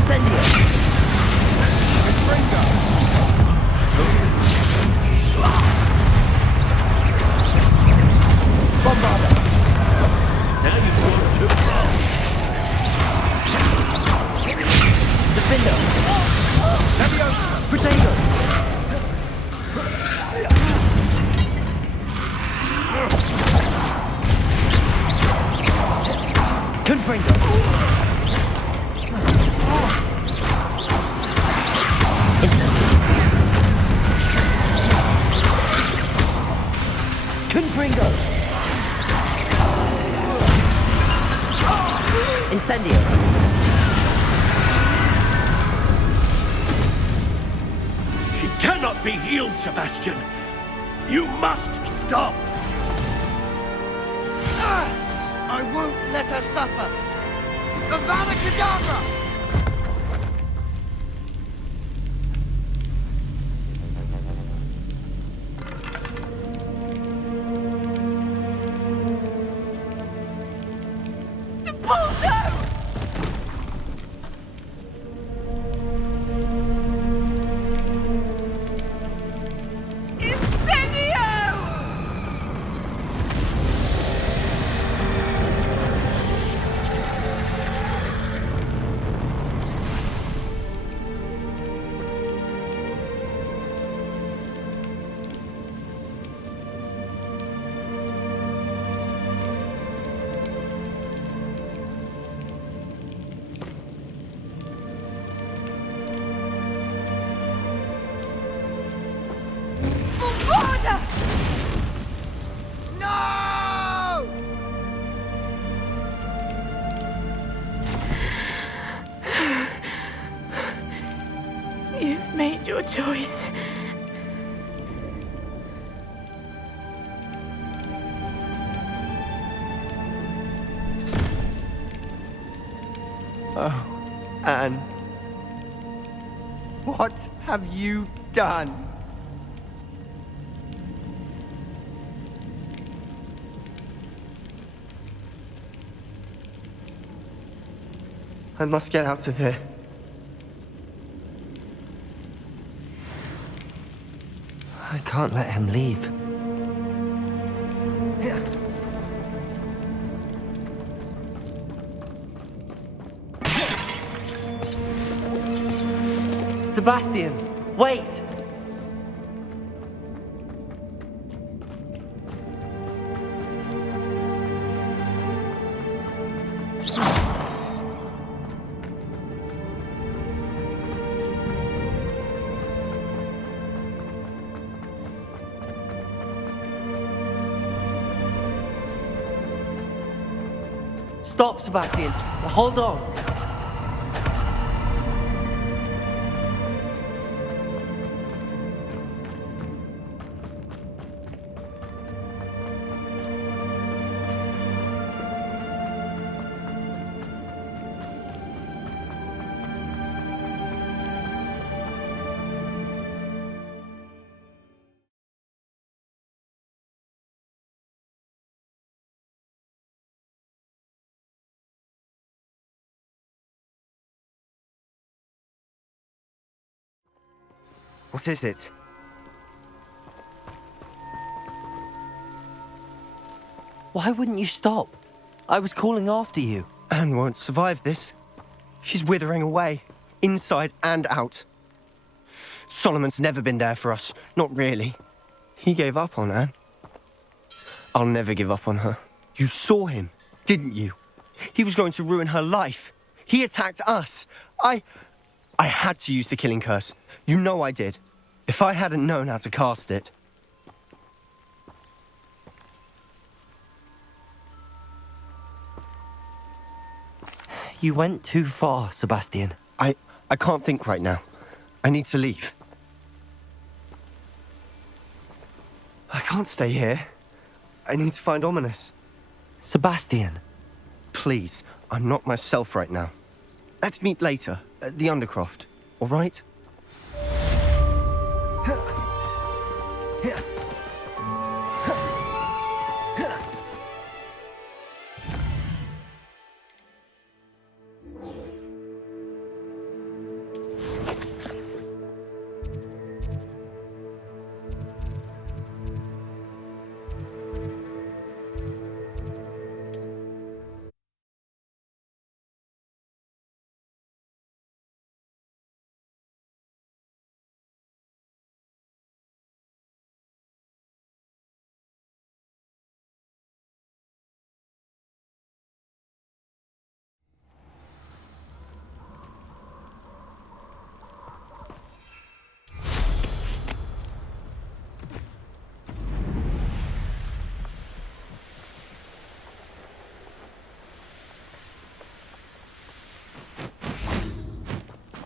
Incendio! Bombarda! Now you want to blow. Defender! Protego! Confringo! Incendio! Confringo! Incendio! She cannot be healed, Sebastian. You must stop. I won't let her suffer! Avada Kedavra! You've made your choice. Oh, Anne. What have you done? I must get out of here. I can't let him leave. Sebastian, wait! Stop, Sebastian. Hold on. What is it? Why wouldn't you stop? I was calling after you. Anne won't survive this. She's withering away, inside and out. Solomon's never been there for us, not really. He gave up on Anne. I'll never give up on her. You saw him, didn't you? He was going to ruin her life. He attacked us. I had to use the killing curse. You know I did. If I hadn't known how to cast it... You went too far, Sebastian. I can't think right now. I need to leave. I can't stay here. I need to find Ominous. Sebastian. Please, I'm not myself right now. Let's meet later, at the Undercroft, all right?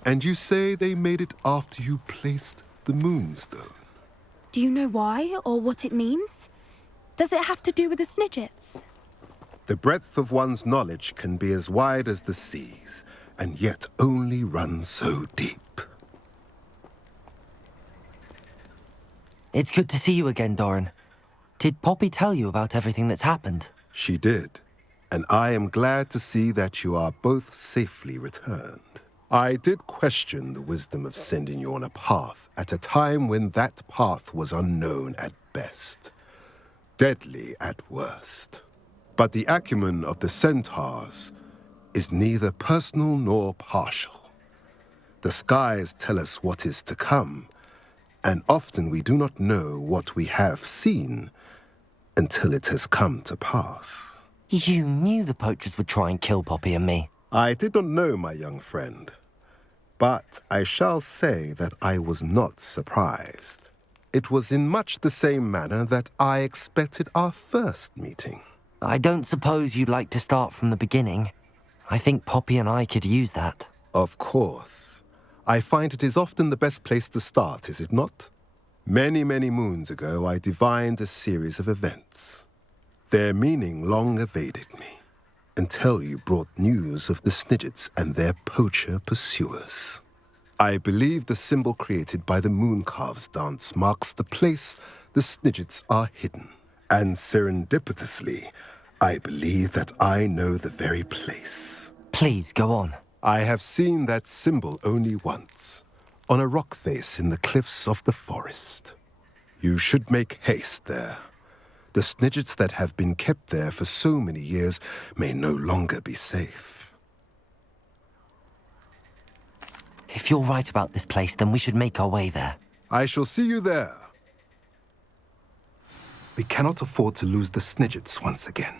And you say they made it after you placed the moonstone? Do you know why or what it means? Does it have to do with the Snidgets? The breadth of one's knowledge can be as wide as the seas, and yet only run so deep. It's good to see you again, Doran. Did Poppy tell you about everything that's happened? She did, and I am glad to see that you are both safely returned. I did question the wisdom of sending you on a path at a time when that path was unknown at best, deadly at worst. But the acumen of the centaurs is neither personal nor partial. The skies tell us what is to come, and often we do not know what we have seen until it has come to pass. You knew the poachers would try and kill Poppy and me. I did not know, my young friend, but I shall say that I was not surprised. It was in much the same manner that I expected our first meeting. I don't suppose you'd like to start from the beginning. I think Poppy and I could use that. Of course. I find it is often the best place to start, is it not? Many, many moons ago, I divined a series of events. Their meaning long evaded me, until you brought news of the Snidgets and their poacher pursuers. I believe the symbol created by the Mooncalves dance marks the place the Snidgets are hidden. And serendipitously, I believe that I know the very place. Please, go on. I have seen that symbol only once, on a rock face in the cliffs of the forest. You should make haste there. The Snidgets that have been kept there for so many years may no longer be safe. If you're right about this place, then we should make our way there. I shall see you there. We cannot afford to lose the Snidgets once again.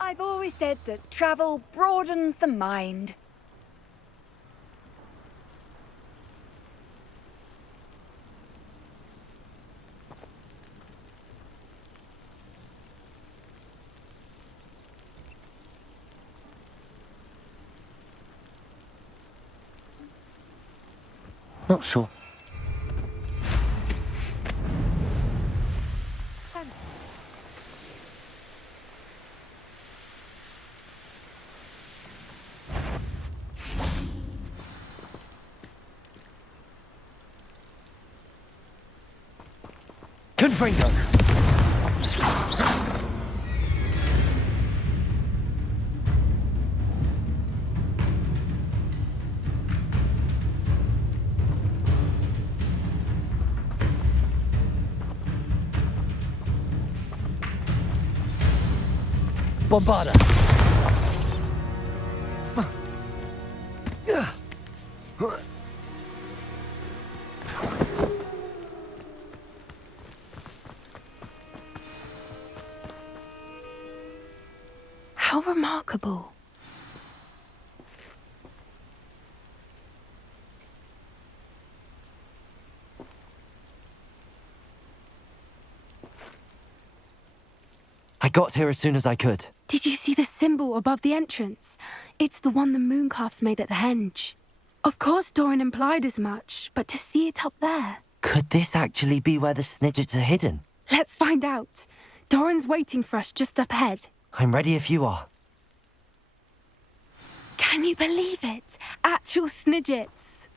I've always said that travel broadens the mind. Not sure. Confringo! Bombarda! How remarkable. I got here as soon as I could. Did you see the symbol above the entrance? It's the one the mooncalfs made at the henge. Of course Doran implied as much, but to see it up there... Could this actually be where the Snidgets are hidden? Let's find out. Doran's waiting for us just up ahead. I'm ready if you are. Can you believe it? Actual Snidgets.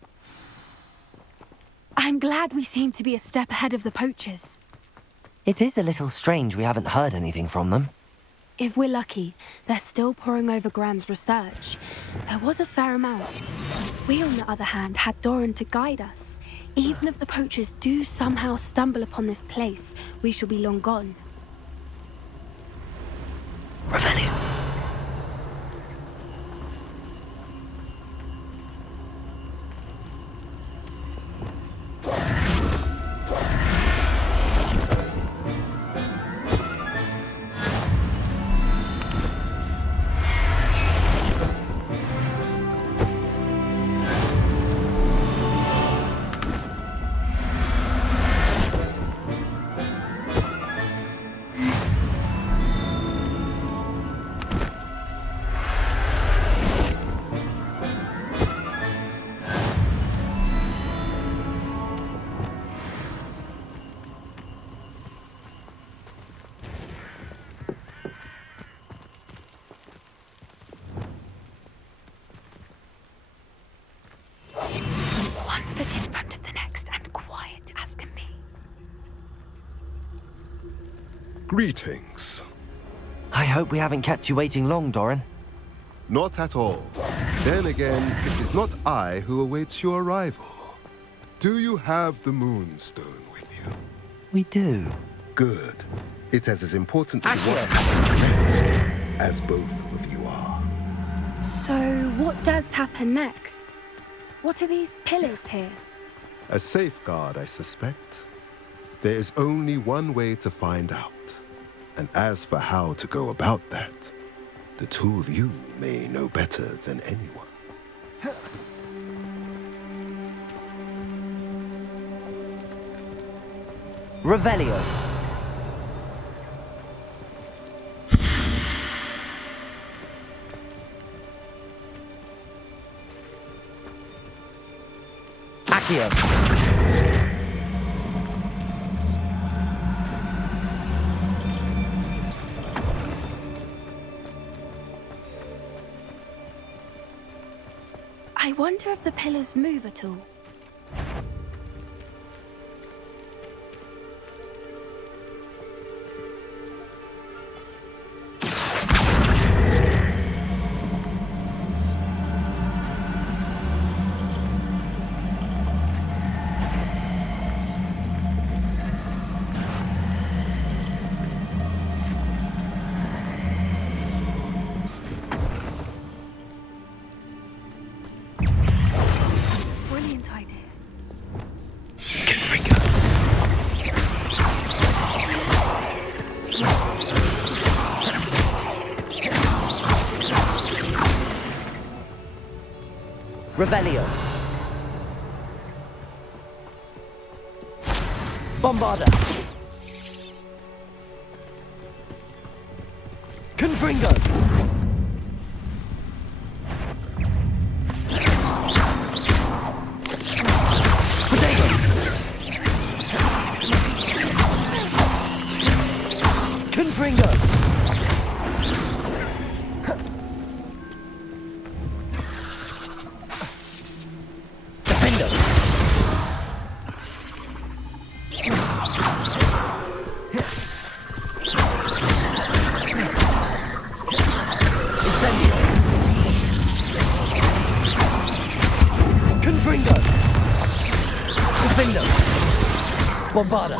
I'm glad we seem to be a step ahead of the poachers. It is a little strange we haven't heard anything from them. If we're lucky, they're still poring over Gran's research. There was a fair amount. We, on the other hand, had Doran to guide us. Even if the poachers do somehow stumble upon this place, we shall be long gone. Revelio. One foot in front of the next and quiet as can be. Greetings. I hope we haven't kept you waiting long, Doran. Not at all. Then again, it is not I who awaits your arrival. Do you have the Moonstone with you? We do. Good. It is as important to what as both of you are. So, what does happen next? What are these pillars here? A safeguard, I suspect. There is only one way to find out. And as for how to go about that, the two of you may know better than anyone. Revelio. Accio. I wonder if the pillars move at all. Revelio. Bombarda. Confringo. Potato. Confringo. Bombarda.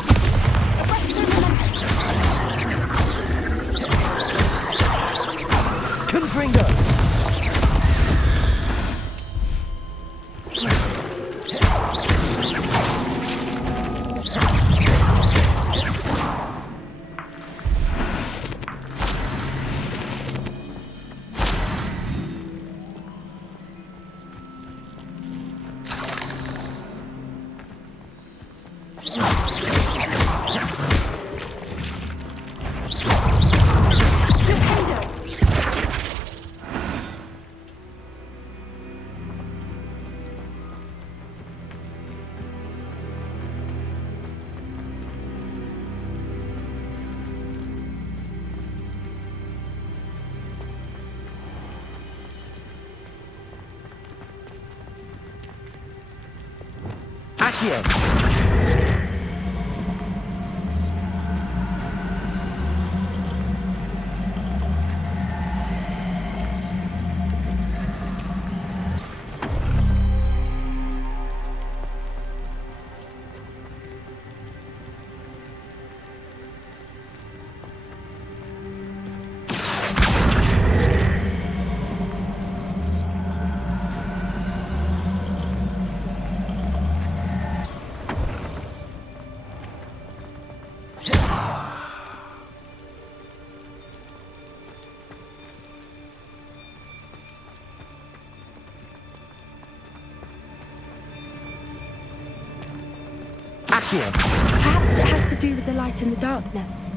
Confringo! Accio! Accio! Perhaps it has to do with the light in the darkness.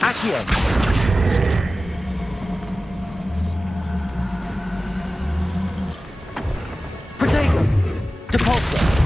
Accio! Protego! Depulso!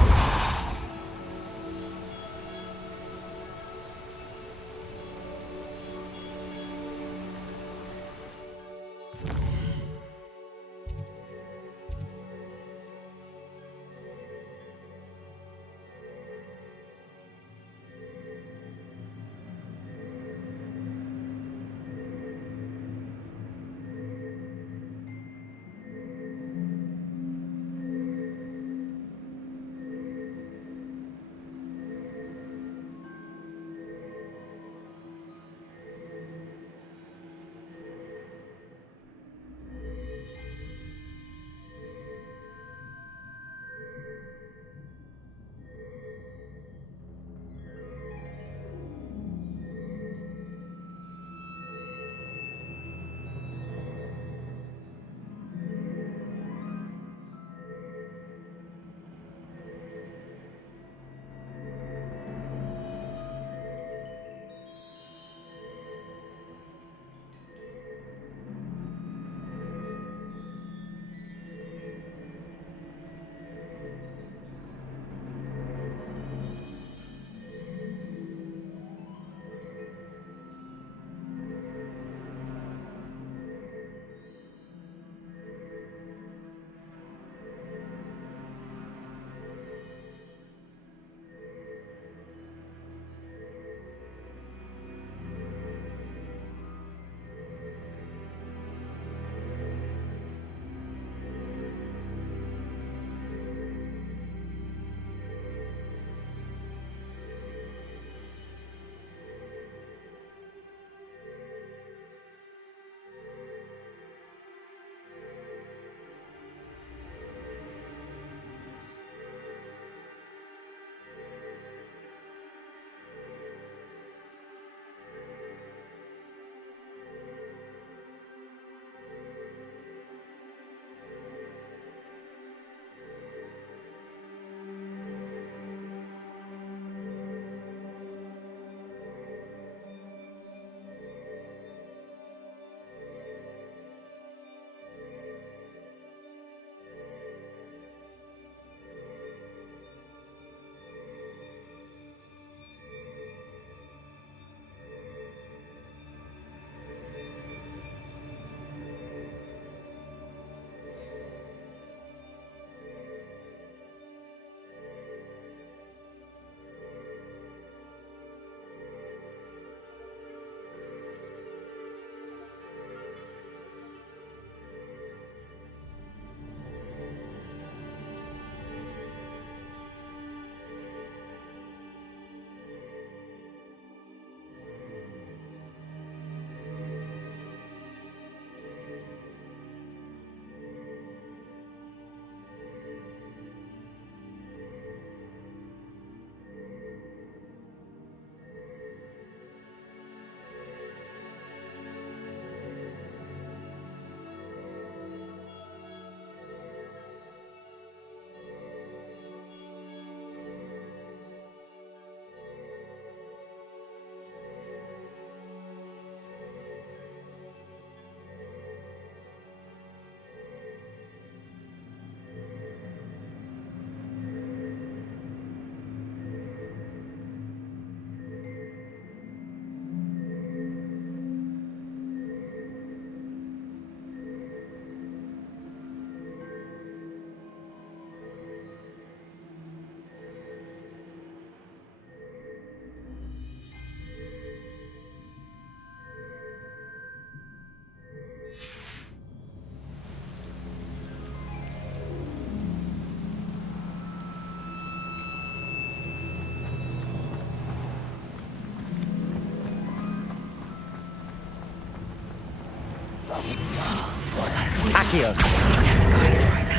Accio. Tell the guys right now.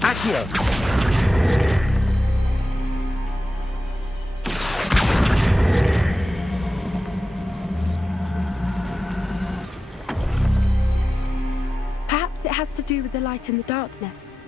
Accio. Perhaps it has to do with the light in the darkness.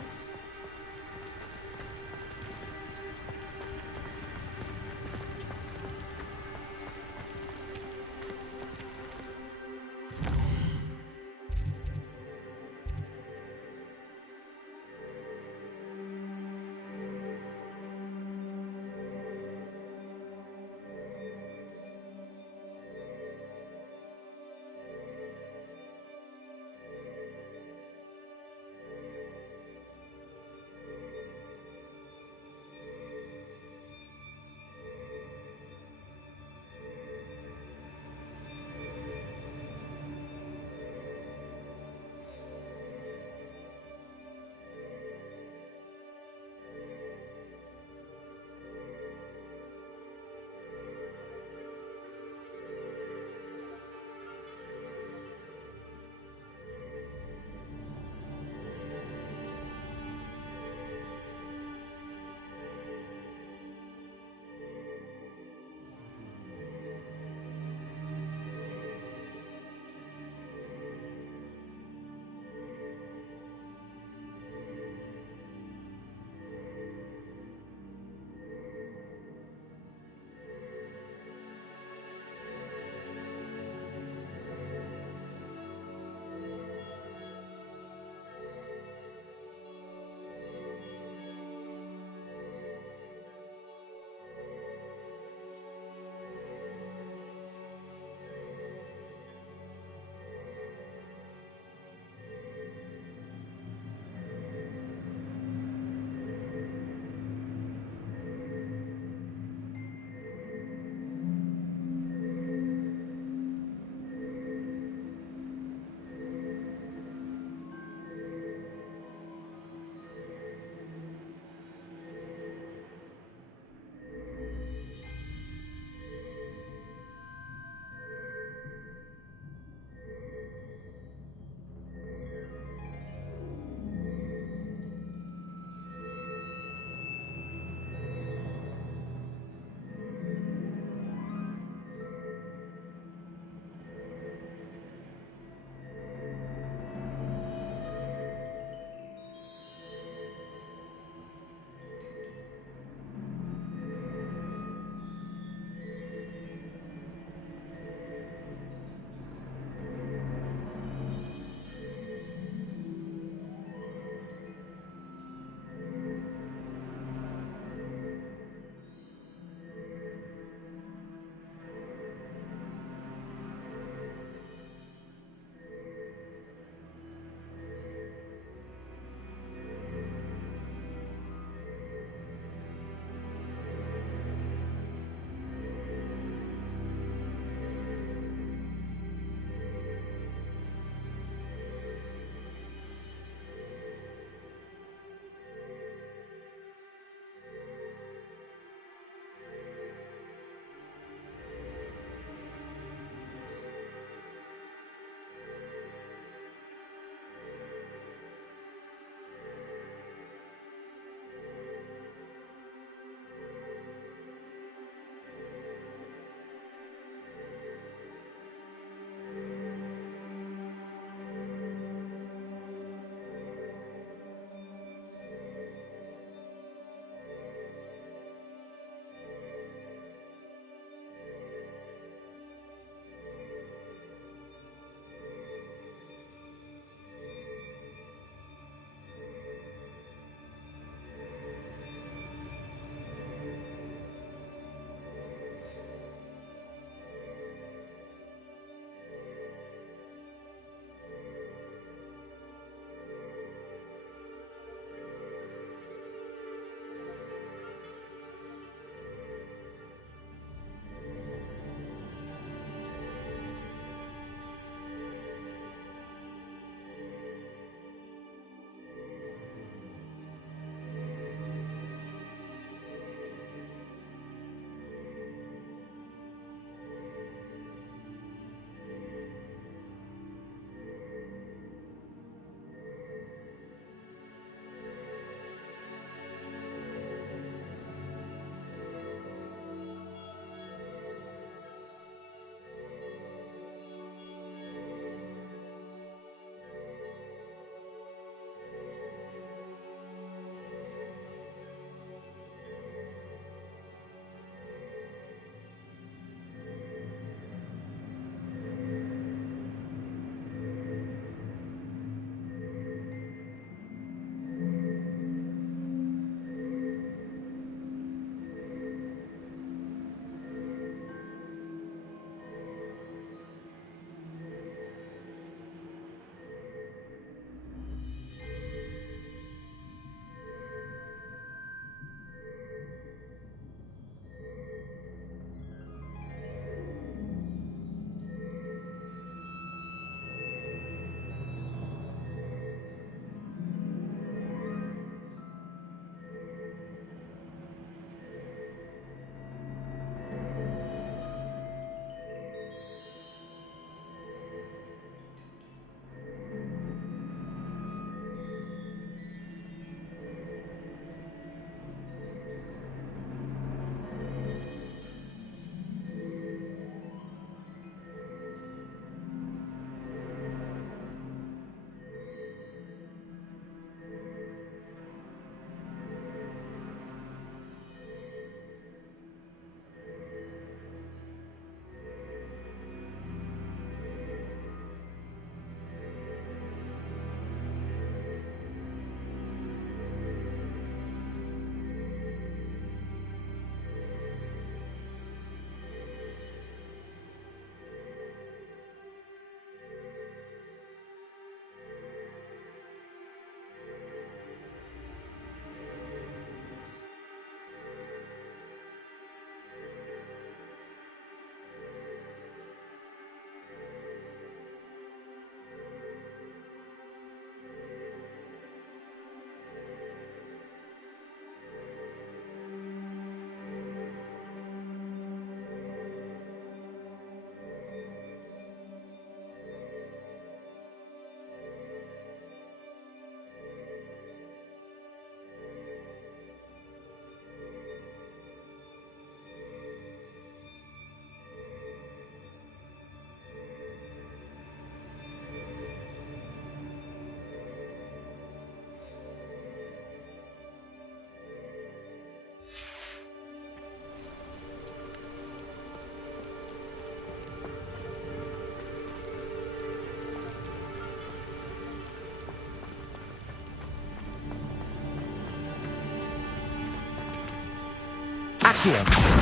Accio.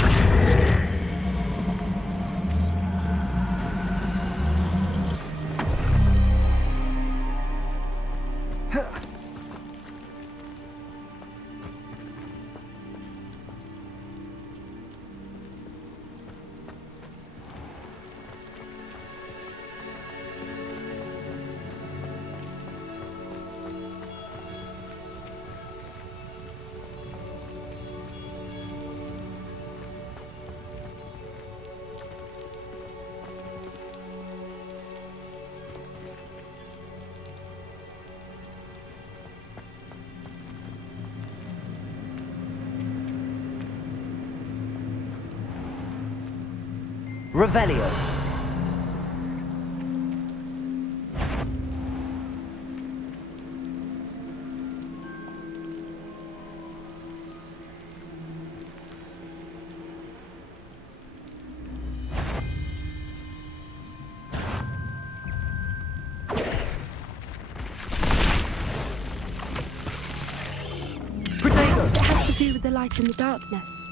Revelio. Perhaps it has to do with the light in the darkness.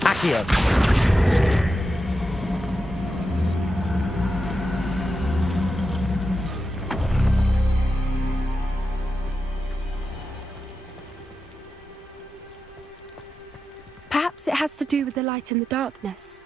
Accio. Perhaps it has to do with the light in the darkness.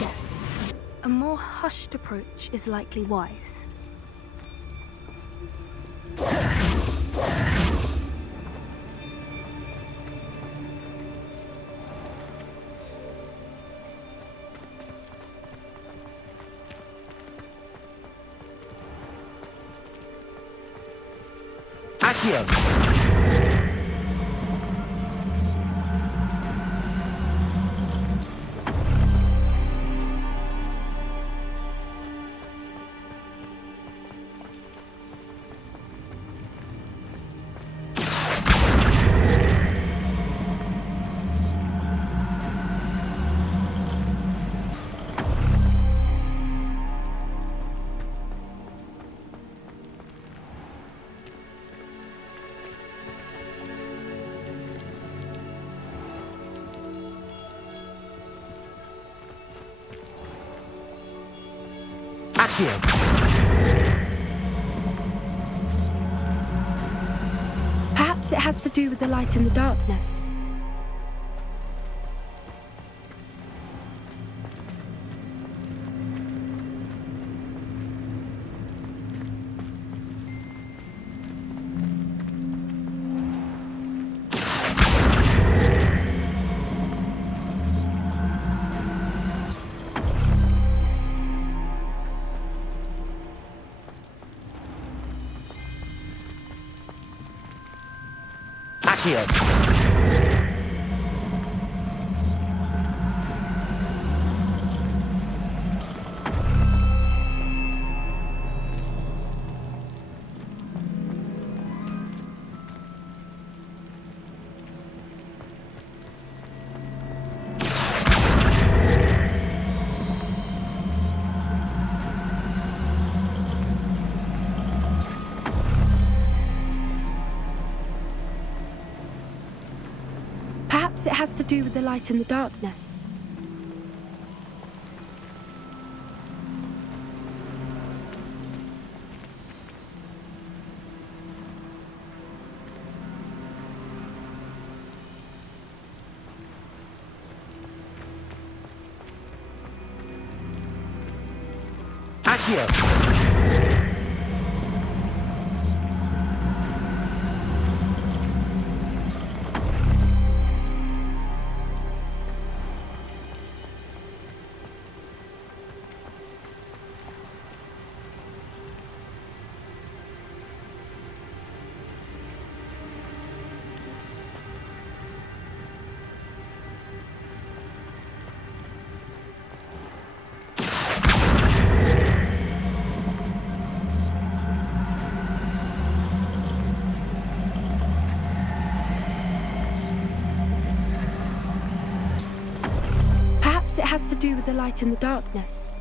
Yes, a more hushed approach is likely wise. Accio. Accio. Perhaps it has to do with the light in the darkness. Accio. Perhaps it has to do with the light in the darkness. Accio! Perhaps it has to do with the light in the darkness.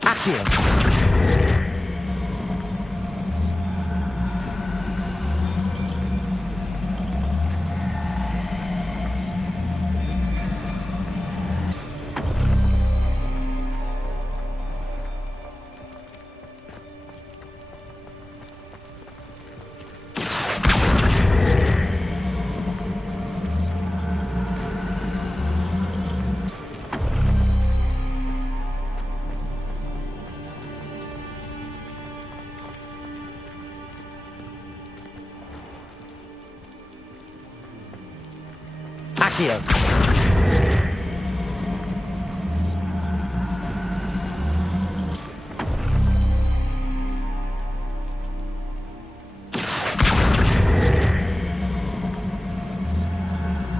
Accio! Accio!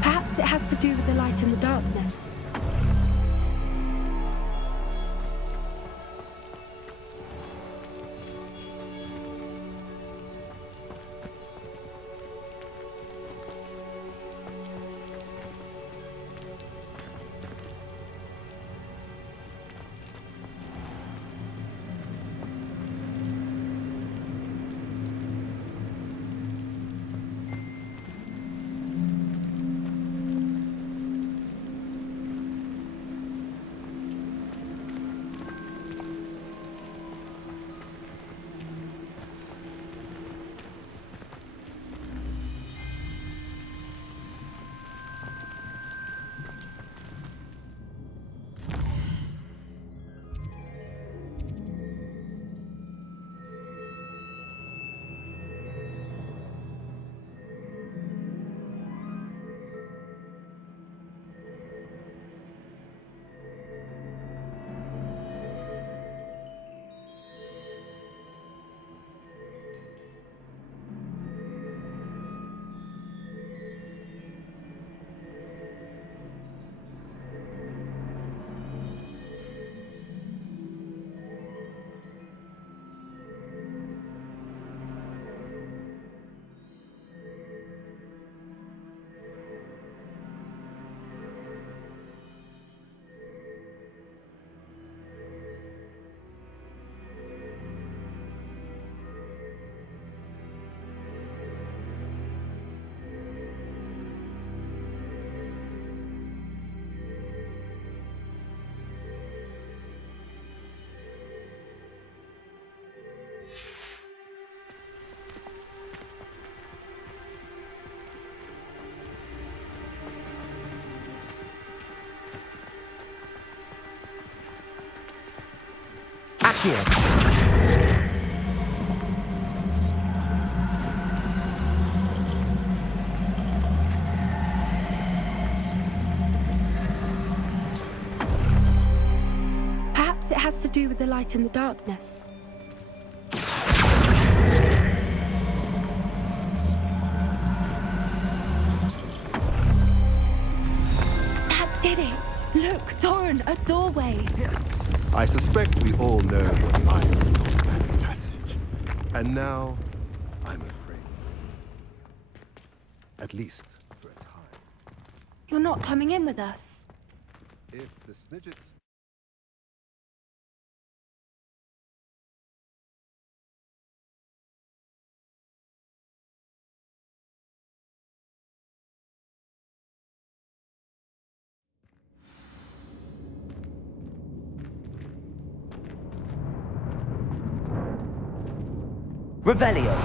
Perhaps it has to do with the light in the darkness. Accio! Perhaps it has to do with the light in the darkness. That did it! Look, Doran, a doorway. I suspect we all know what lies beyond that passage. And now, I'm afraid. At least for a time. You're not coming in with us. If the Snidgets Revelio.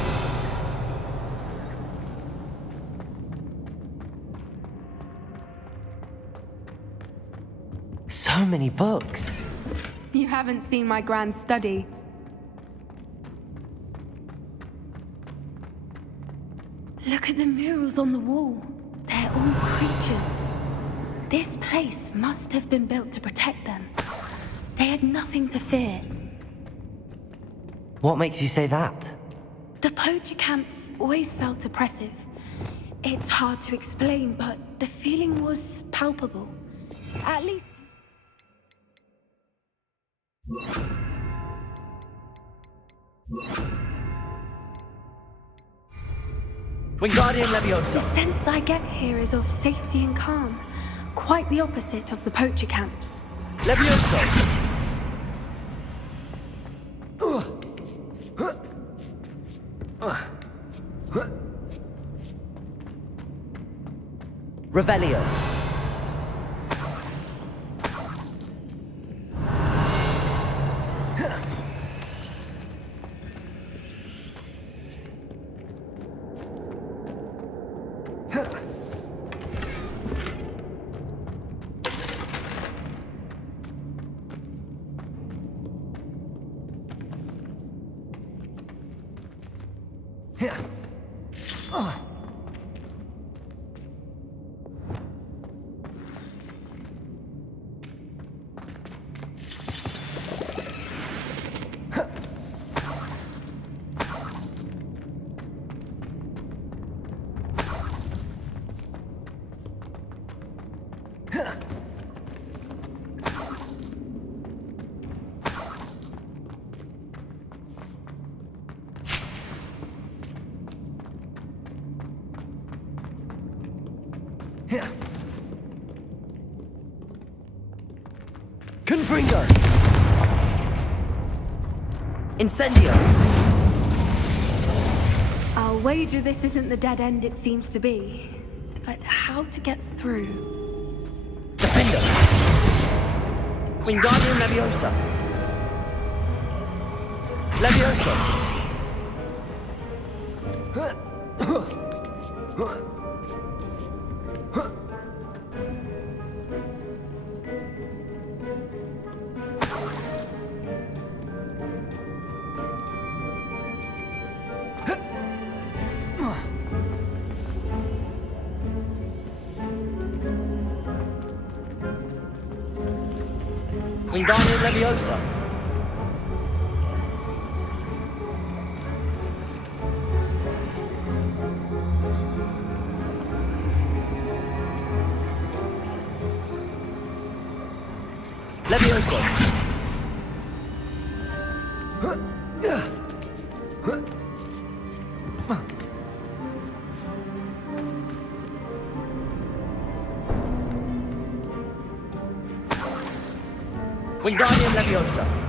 So many books. You haven't seen my grand study. Look at the murals on the wall. They're all creatures. This place must have been built to protect them. They had nothing to fear. What makes you say that? The poacher camps always felt oppressive. It's hard to explain, but the feeling was palpable. At least... Wingardium The Leviosa. sense I get here is of safety and calm. Quite the opposite of the poacher camps. Leviosa. Revelio. Confringo! Incendio! I'll wager this isn't the dead end it seems to be. But how to get through? Defendo! Wingardium Leviosa! Leviosa! Wingardium Leviosa! Leviosa! Wingardium Leviosa!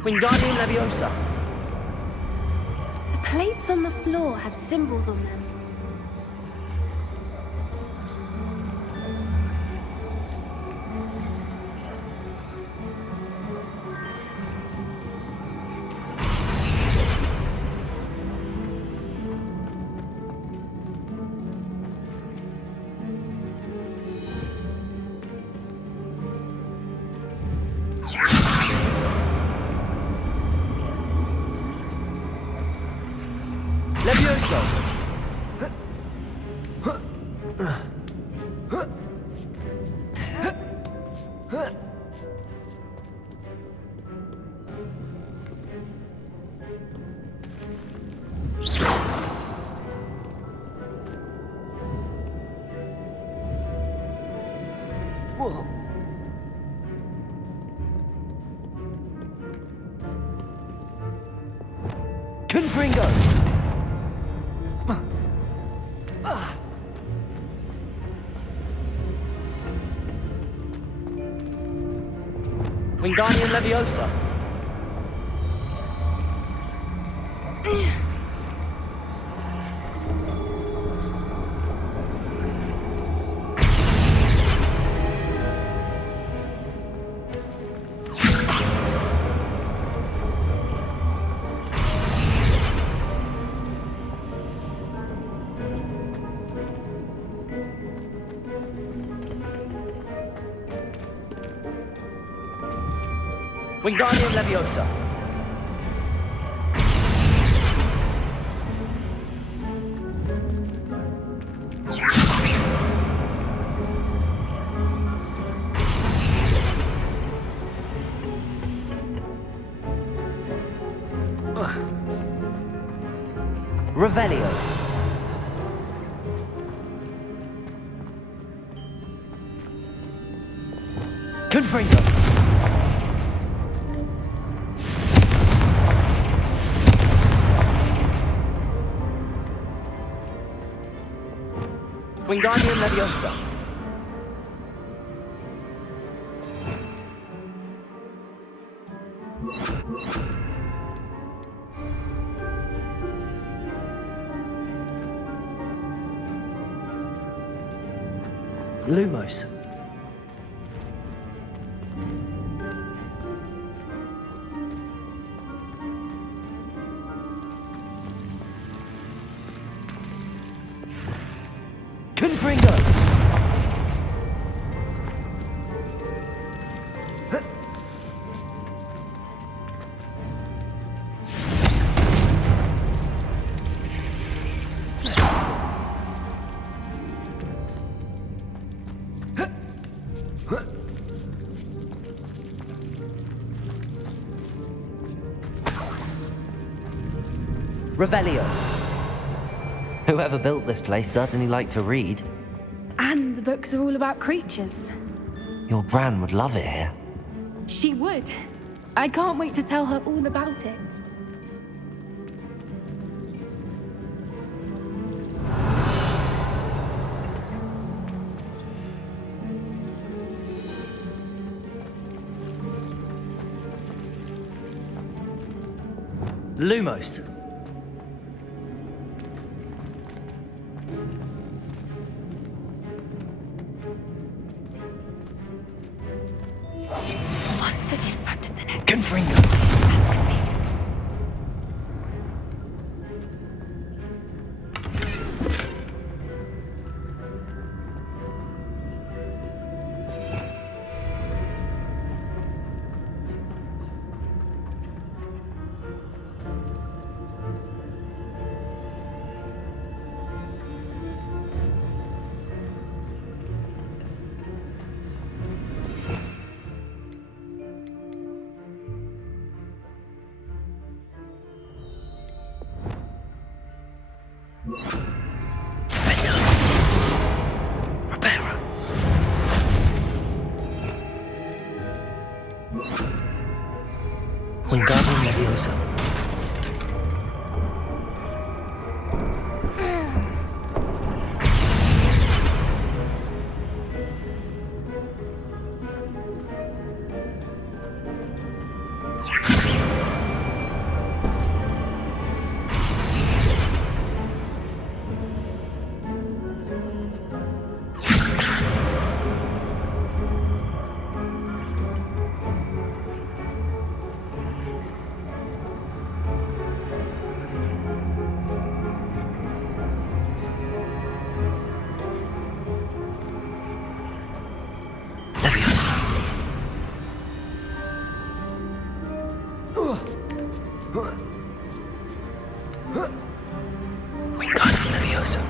Wingardium Leviosa. The plates on the floor have symbols on them. Levioso. Whoa. Confringo. Wingardium Leviosa. Wingardium Leviosa. Revelio. Confringo. Wingardium Leviosa. Lumos. Confringo. Revelio. Whoever built this place certainly liked to read. And the books are all about creatures. Your Gran would love it here. She would. I can't wait to tell her all about it. Lumos. One foot in front of the next. Confringo. As can be. Wingardium Leviosa. Wingardium Leviosa.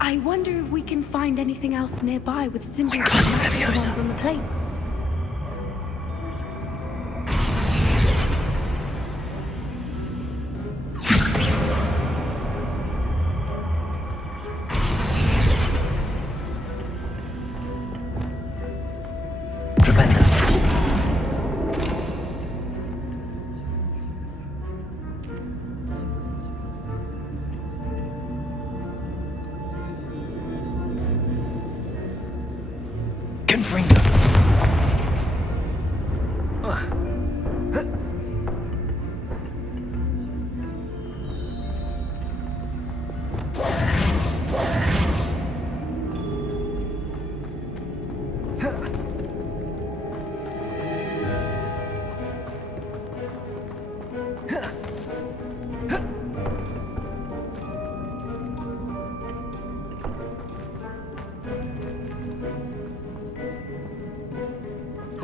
I wonder if we can find anything else nearby with symbols like the ones on the plates.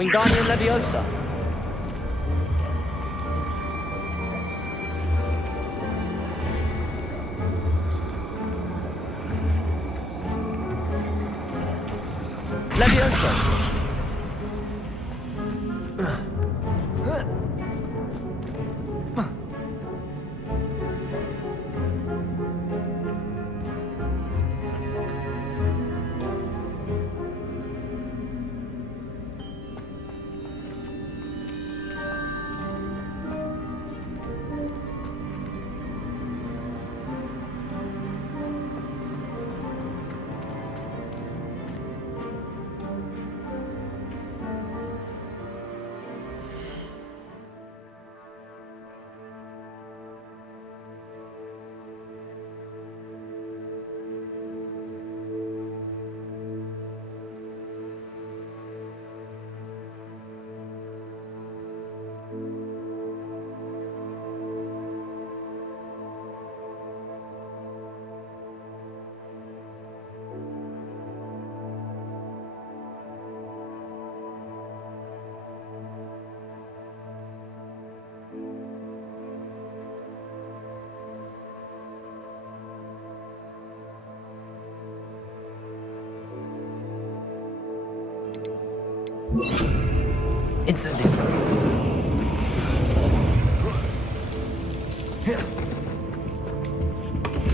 Wingardium Leviosa. Leviosa. Instantly.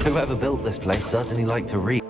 Whoever built this place certainly liked to read.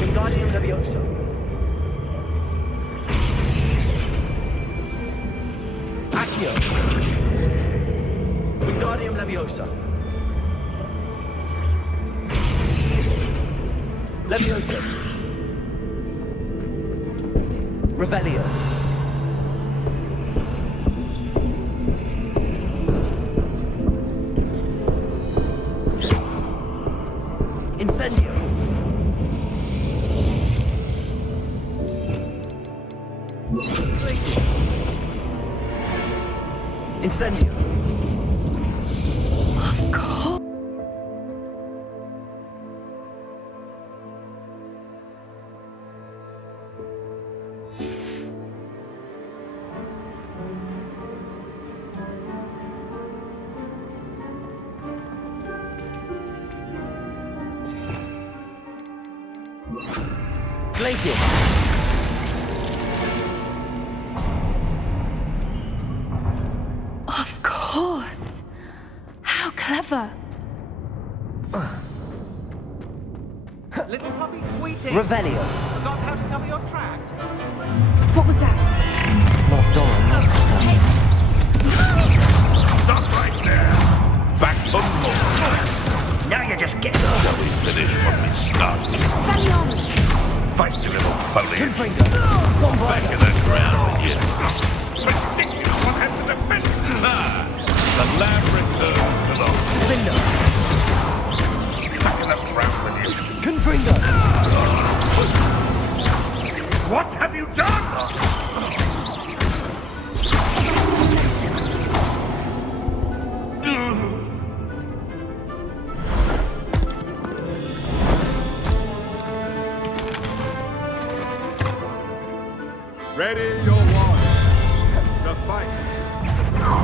Wingardium Leviosa. Accio. Wingardium Leviosa. Leviosa. Revelio. Incendio. Places. Incendio. Of course. Glacius. Of course. How clever. Little puppy squeaking. Revelio. Forgot how to cover your track. What was that? Not Doran, that's for certain. Stop right there! Back for more! Now you're just getting on. Shall we finish what we started? Expelliarmus. Feisty little foliage. One Back in the ground with you. Ridiculous, one has to defend it. The lab returns to the Confringo. back in the ground with you. Confringo. What have you done? Ready your warriors. The fight is now.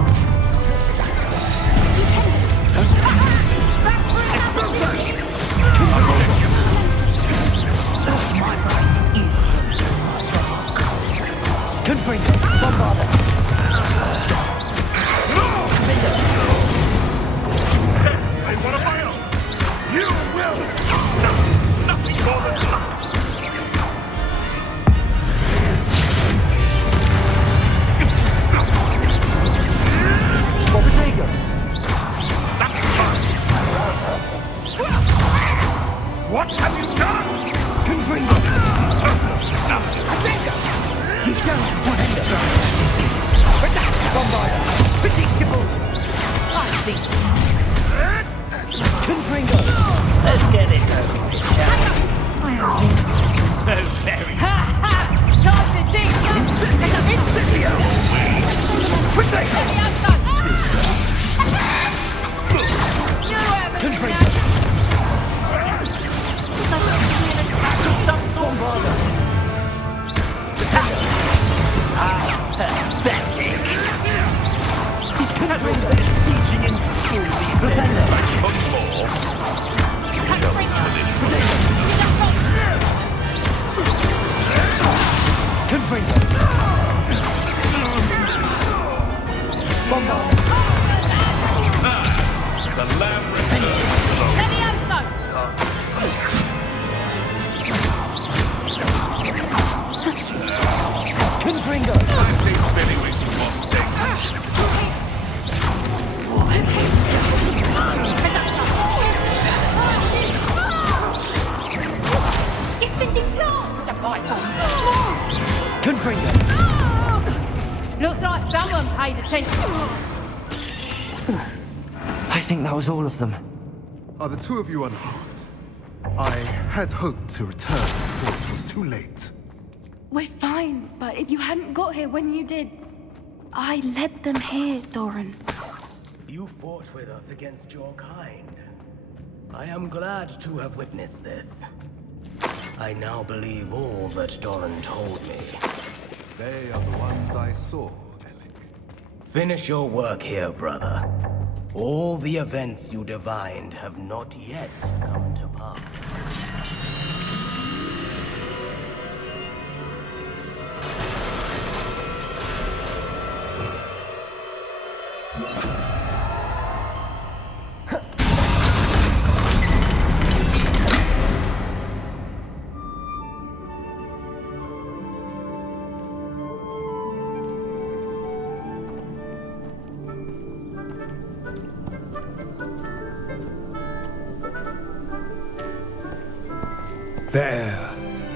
Confringo. Bombarda. Yes, I want my own. You will. No, nothing more than luck. Bobbitego. That's fine. What have you done? Confringo. No. You don't want to try. Bombarda. Predictable. I think. Confringo. Let's get this over with, shall we? So very. Ha ha! Time to cheat! Incendio. Predictable. Confringo. Some sort of pathetic. Confringo. Teaching in school these days. Back for more. Shall we finish? Confringo. Bombarda. The lab returns to the Confringo. I've seen many ways to more steak. It's the plants to fight for. Confringo. Looks like someone paid attention. I think that was all of them. Are the two of you unharmed? I had hoped to return before it was too late. We're fine, but if you hadn't got here when you did, I led them here, Doran. You fought with us against your kind. I am glad to have witnessed this. I now believe all that Doran told me. They are the ones I saw, Alec. Finish your work here, brother. All the events you divined have not yet come to pass.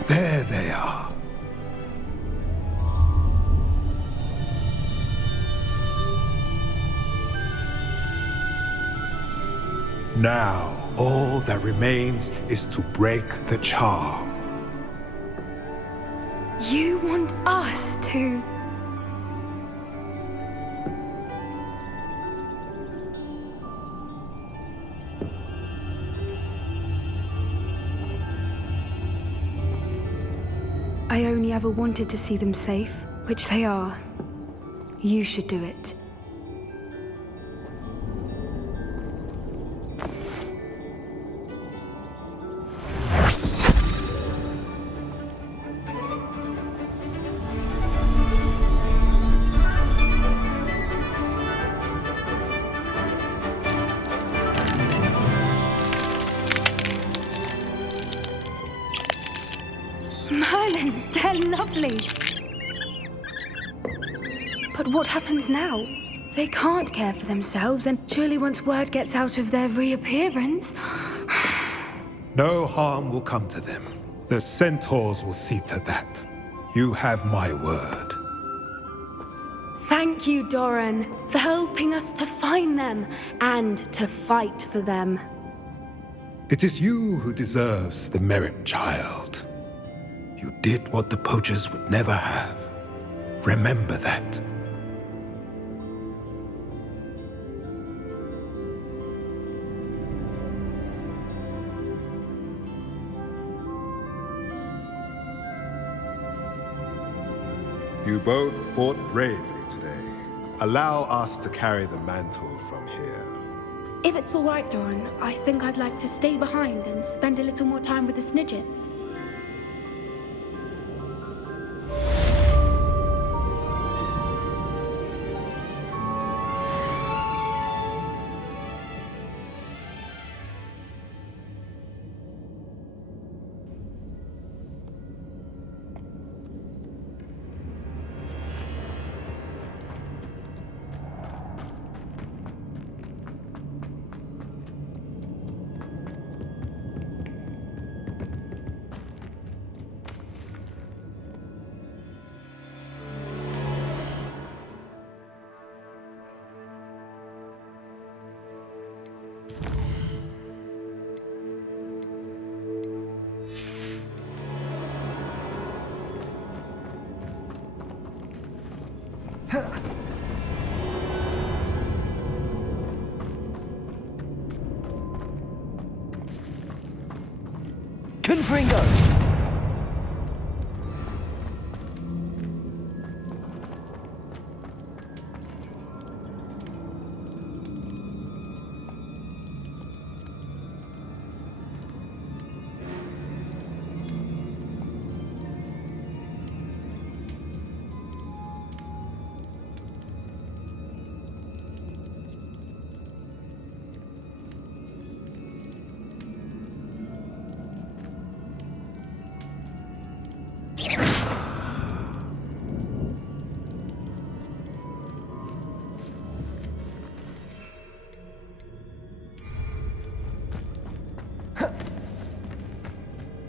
There they are. Now, all that remains is to break the charm. You want us to... I only ever wanted to see them safe, which they are. You should do it. Merlin, they're lovely. But what happens now? They can't care for themselves, and surely once word gets out of their reappearance... No harm will come to them. The centaurs will see to that. You have my word. Thank you, Doran, for helping us to find them and to fight for them. It is you who deserves the merit, child. You did what the poachers would never have. Remember that. You both fought bravely today. Allow us to carry the mantle from here. If it's all right, Doran, I think I'd like to stay behind and spend a little more time with the Snidgets. Confringo!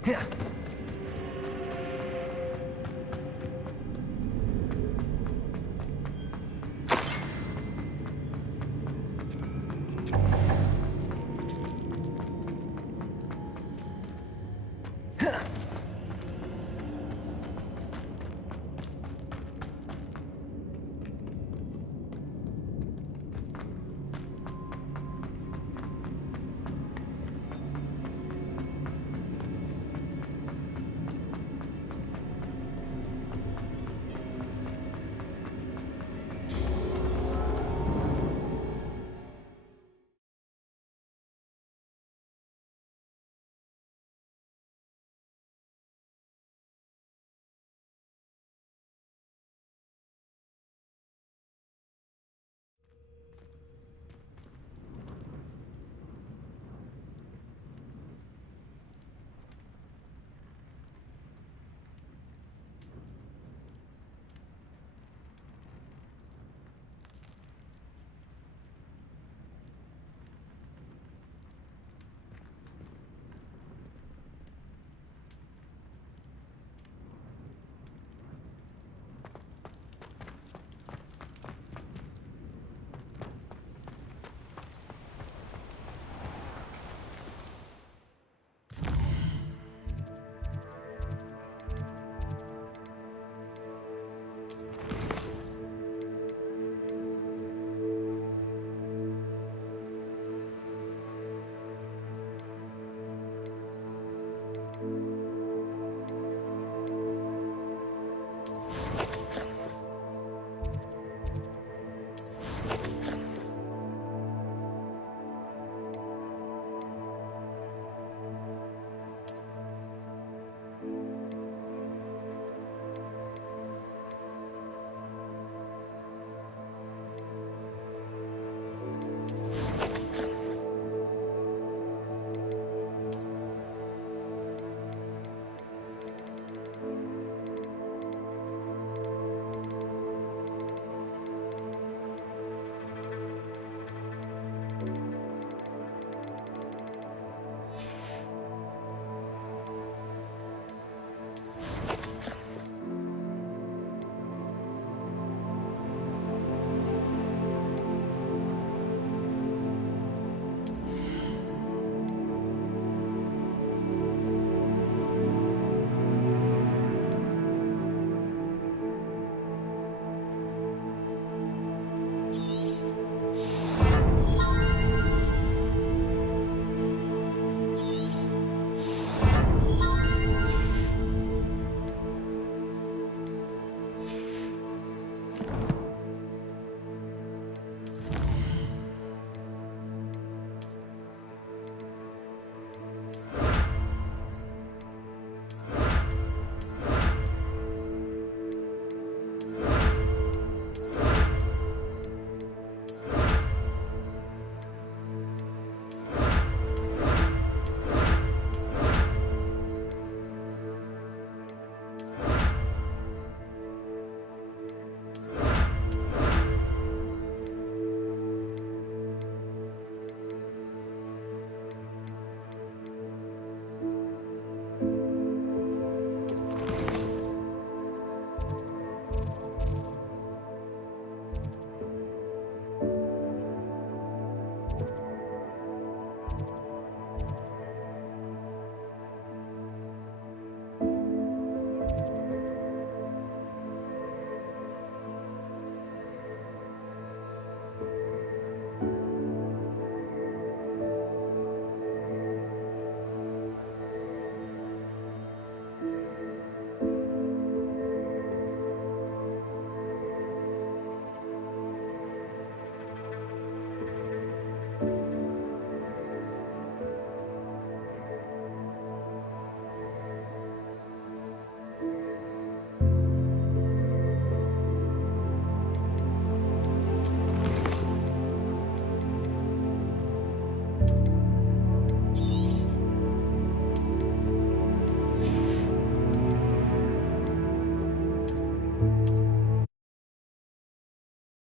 Yeah.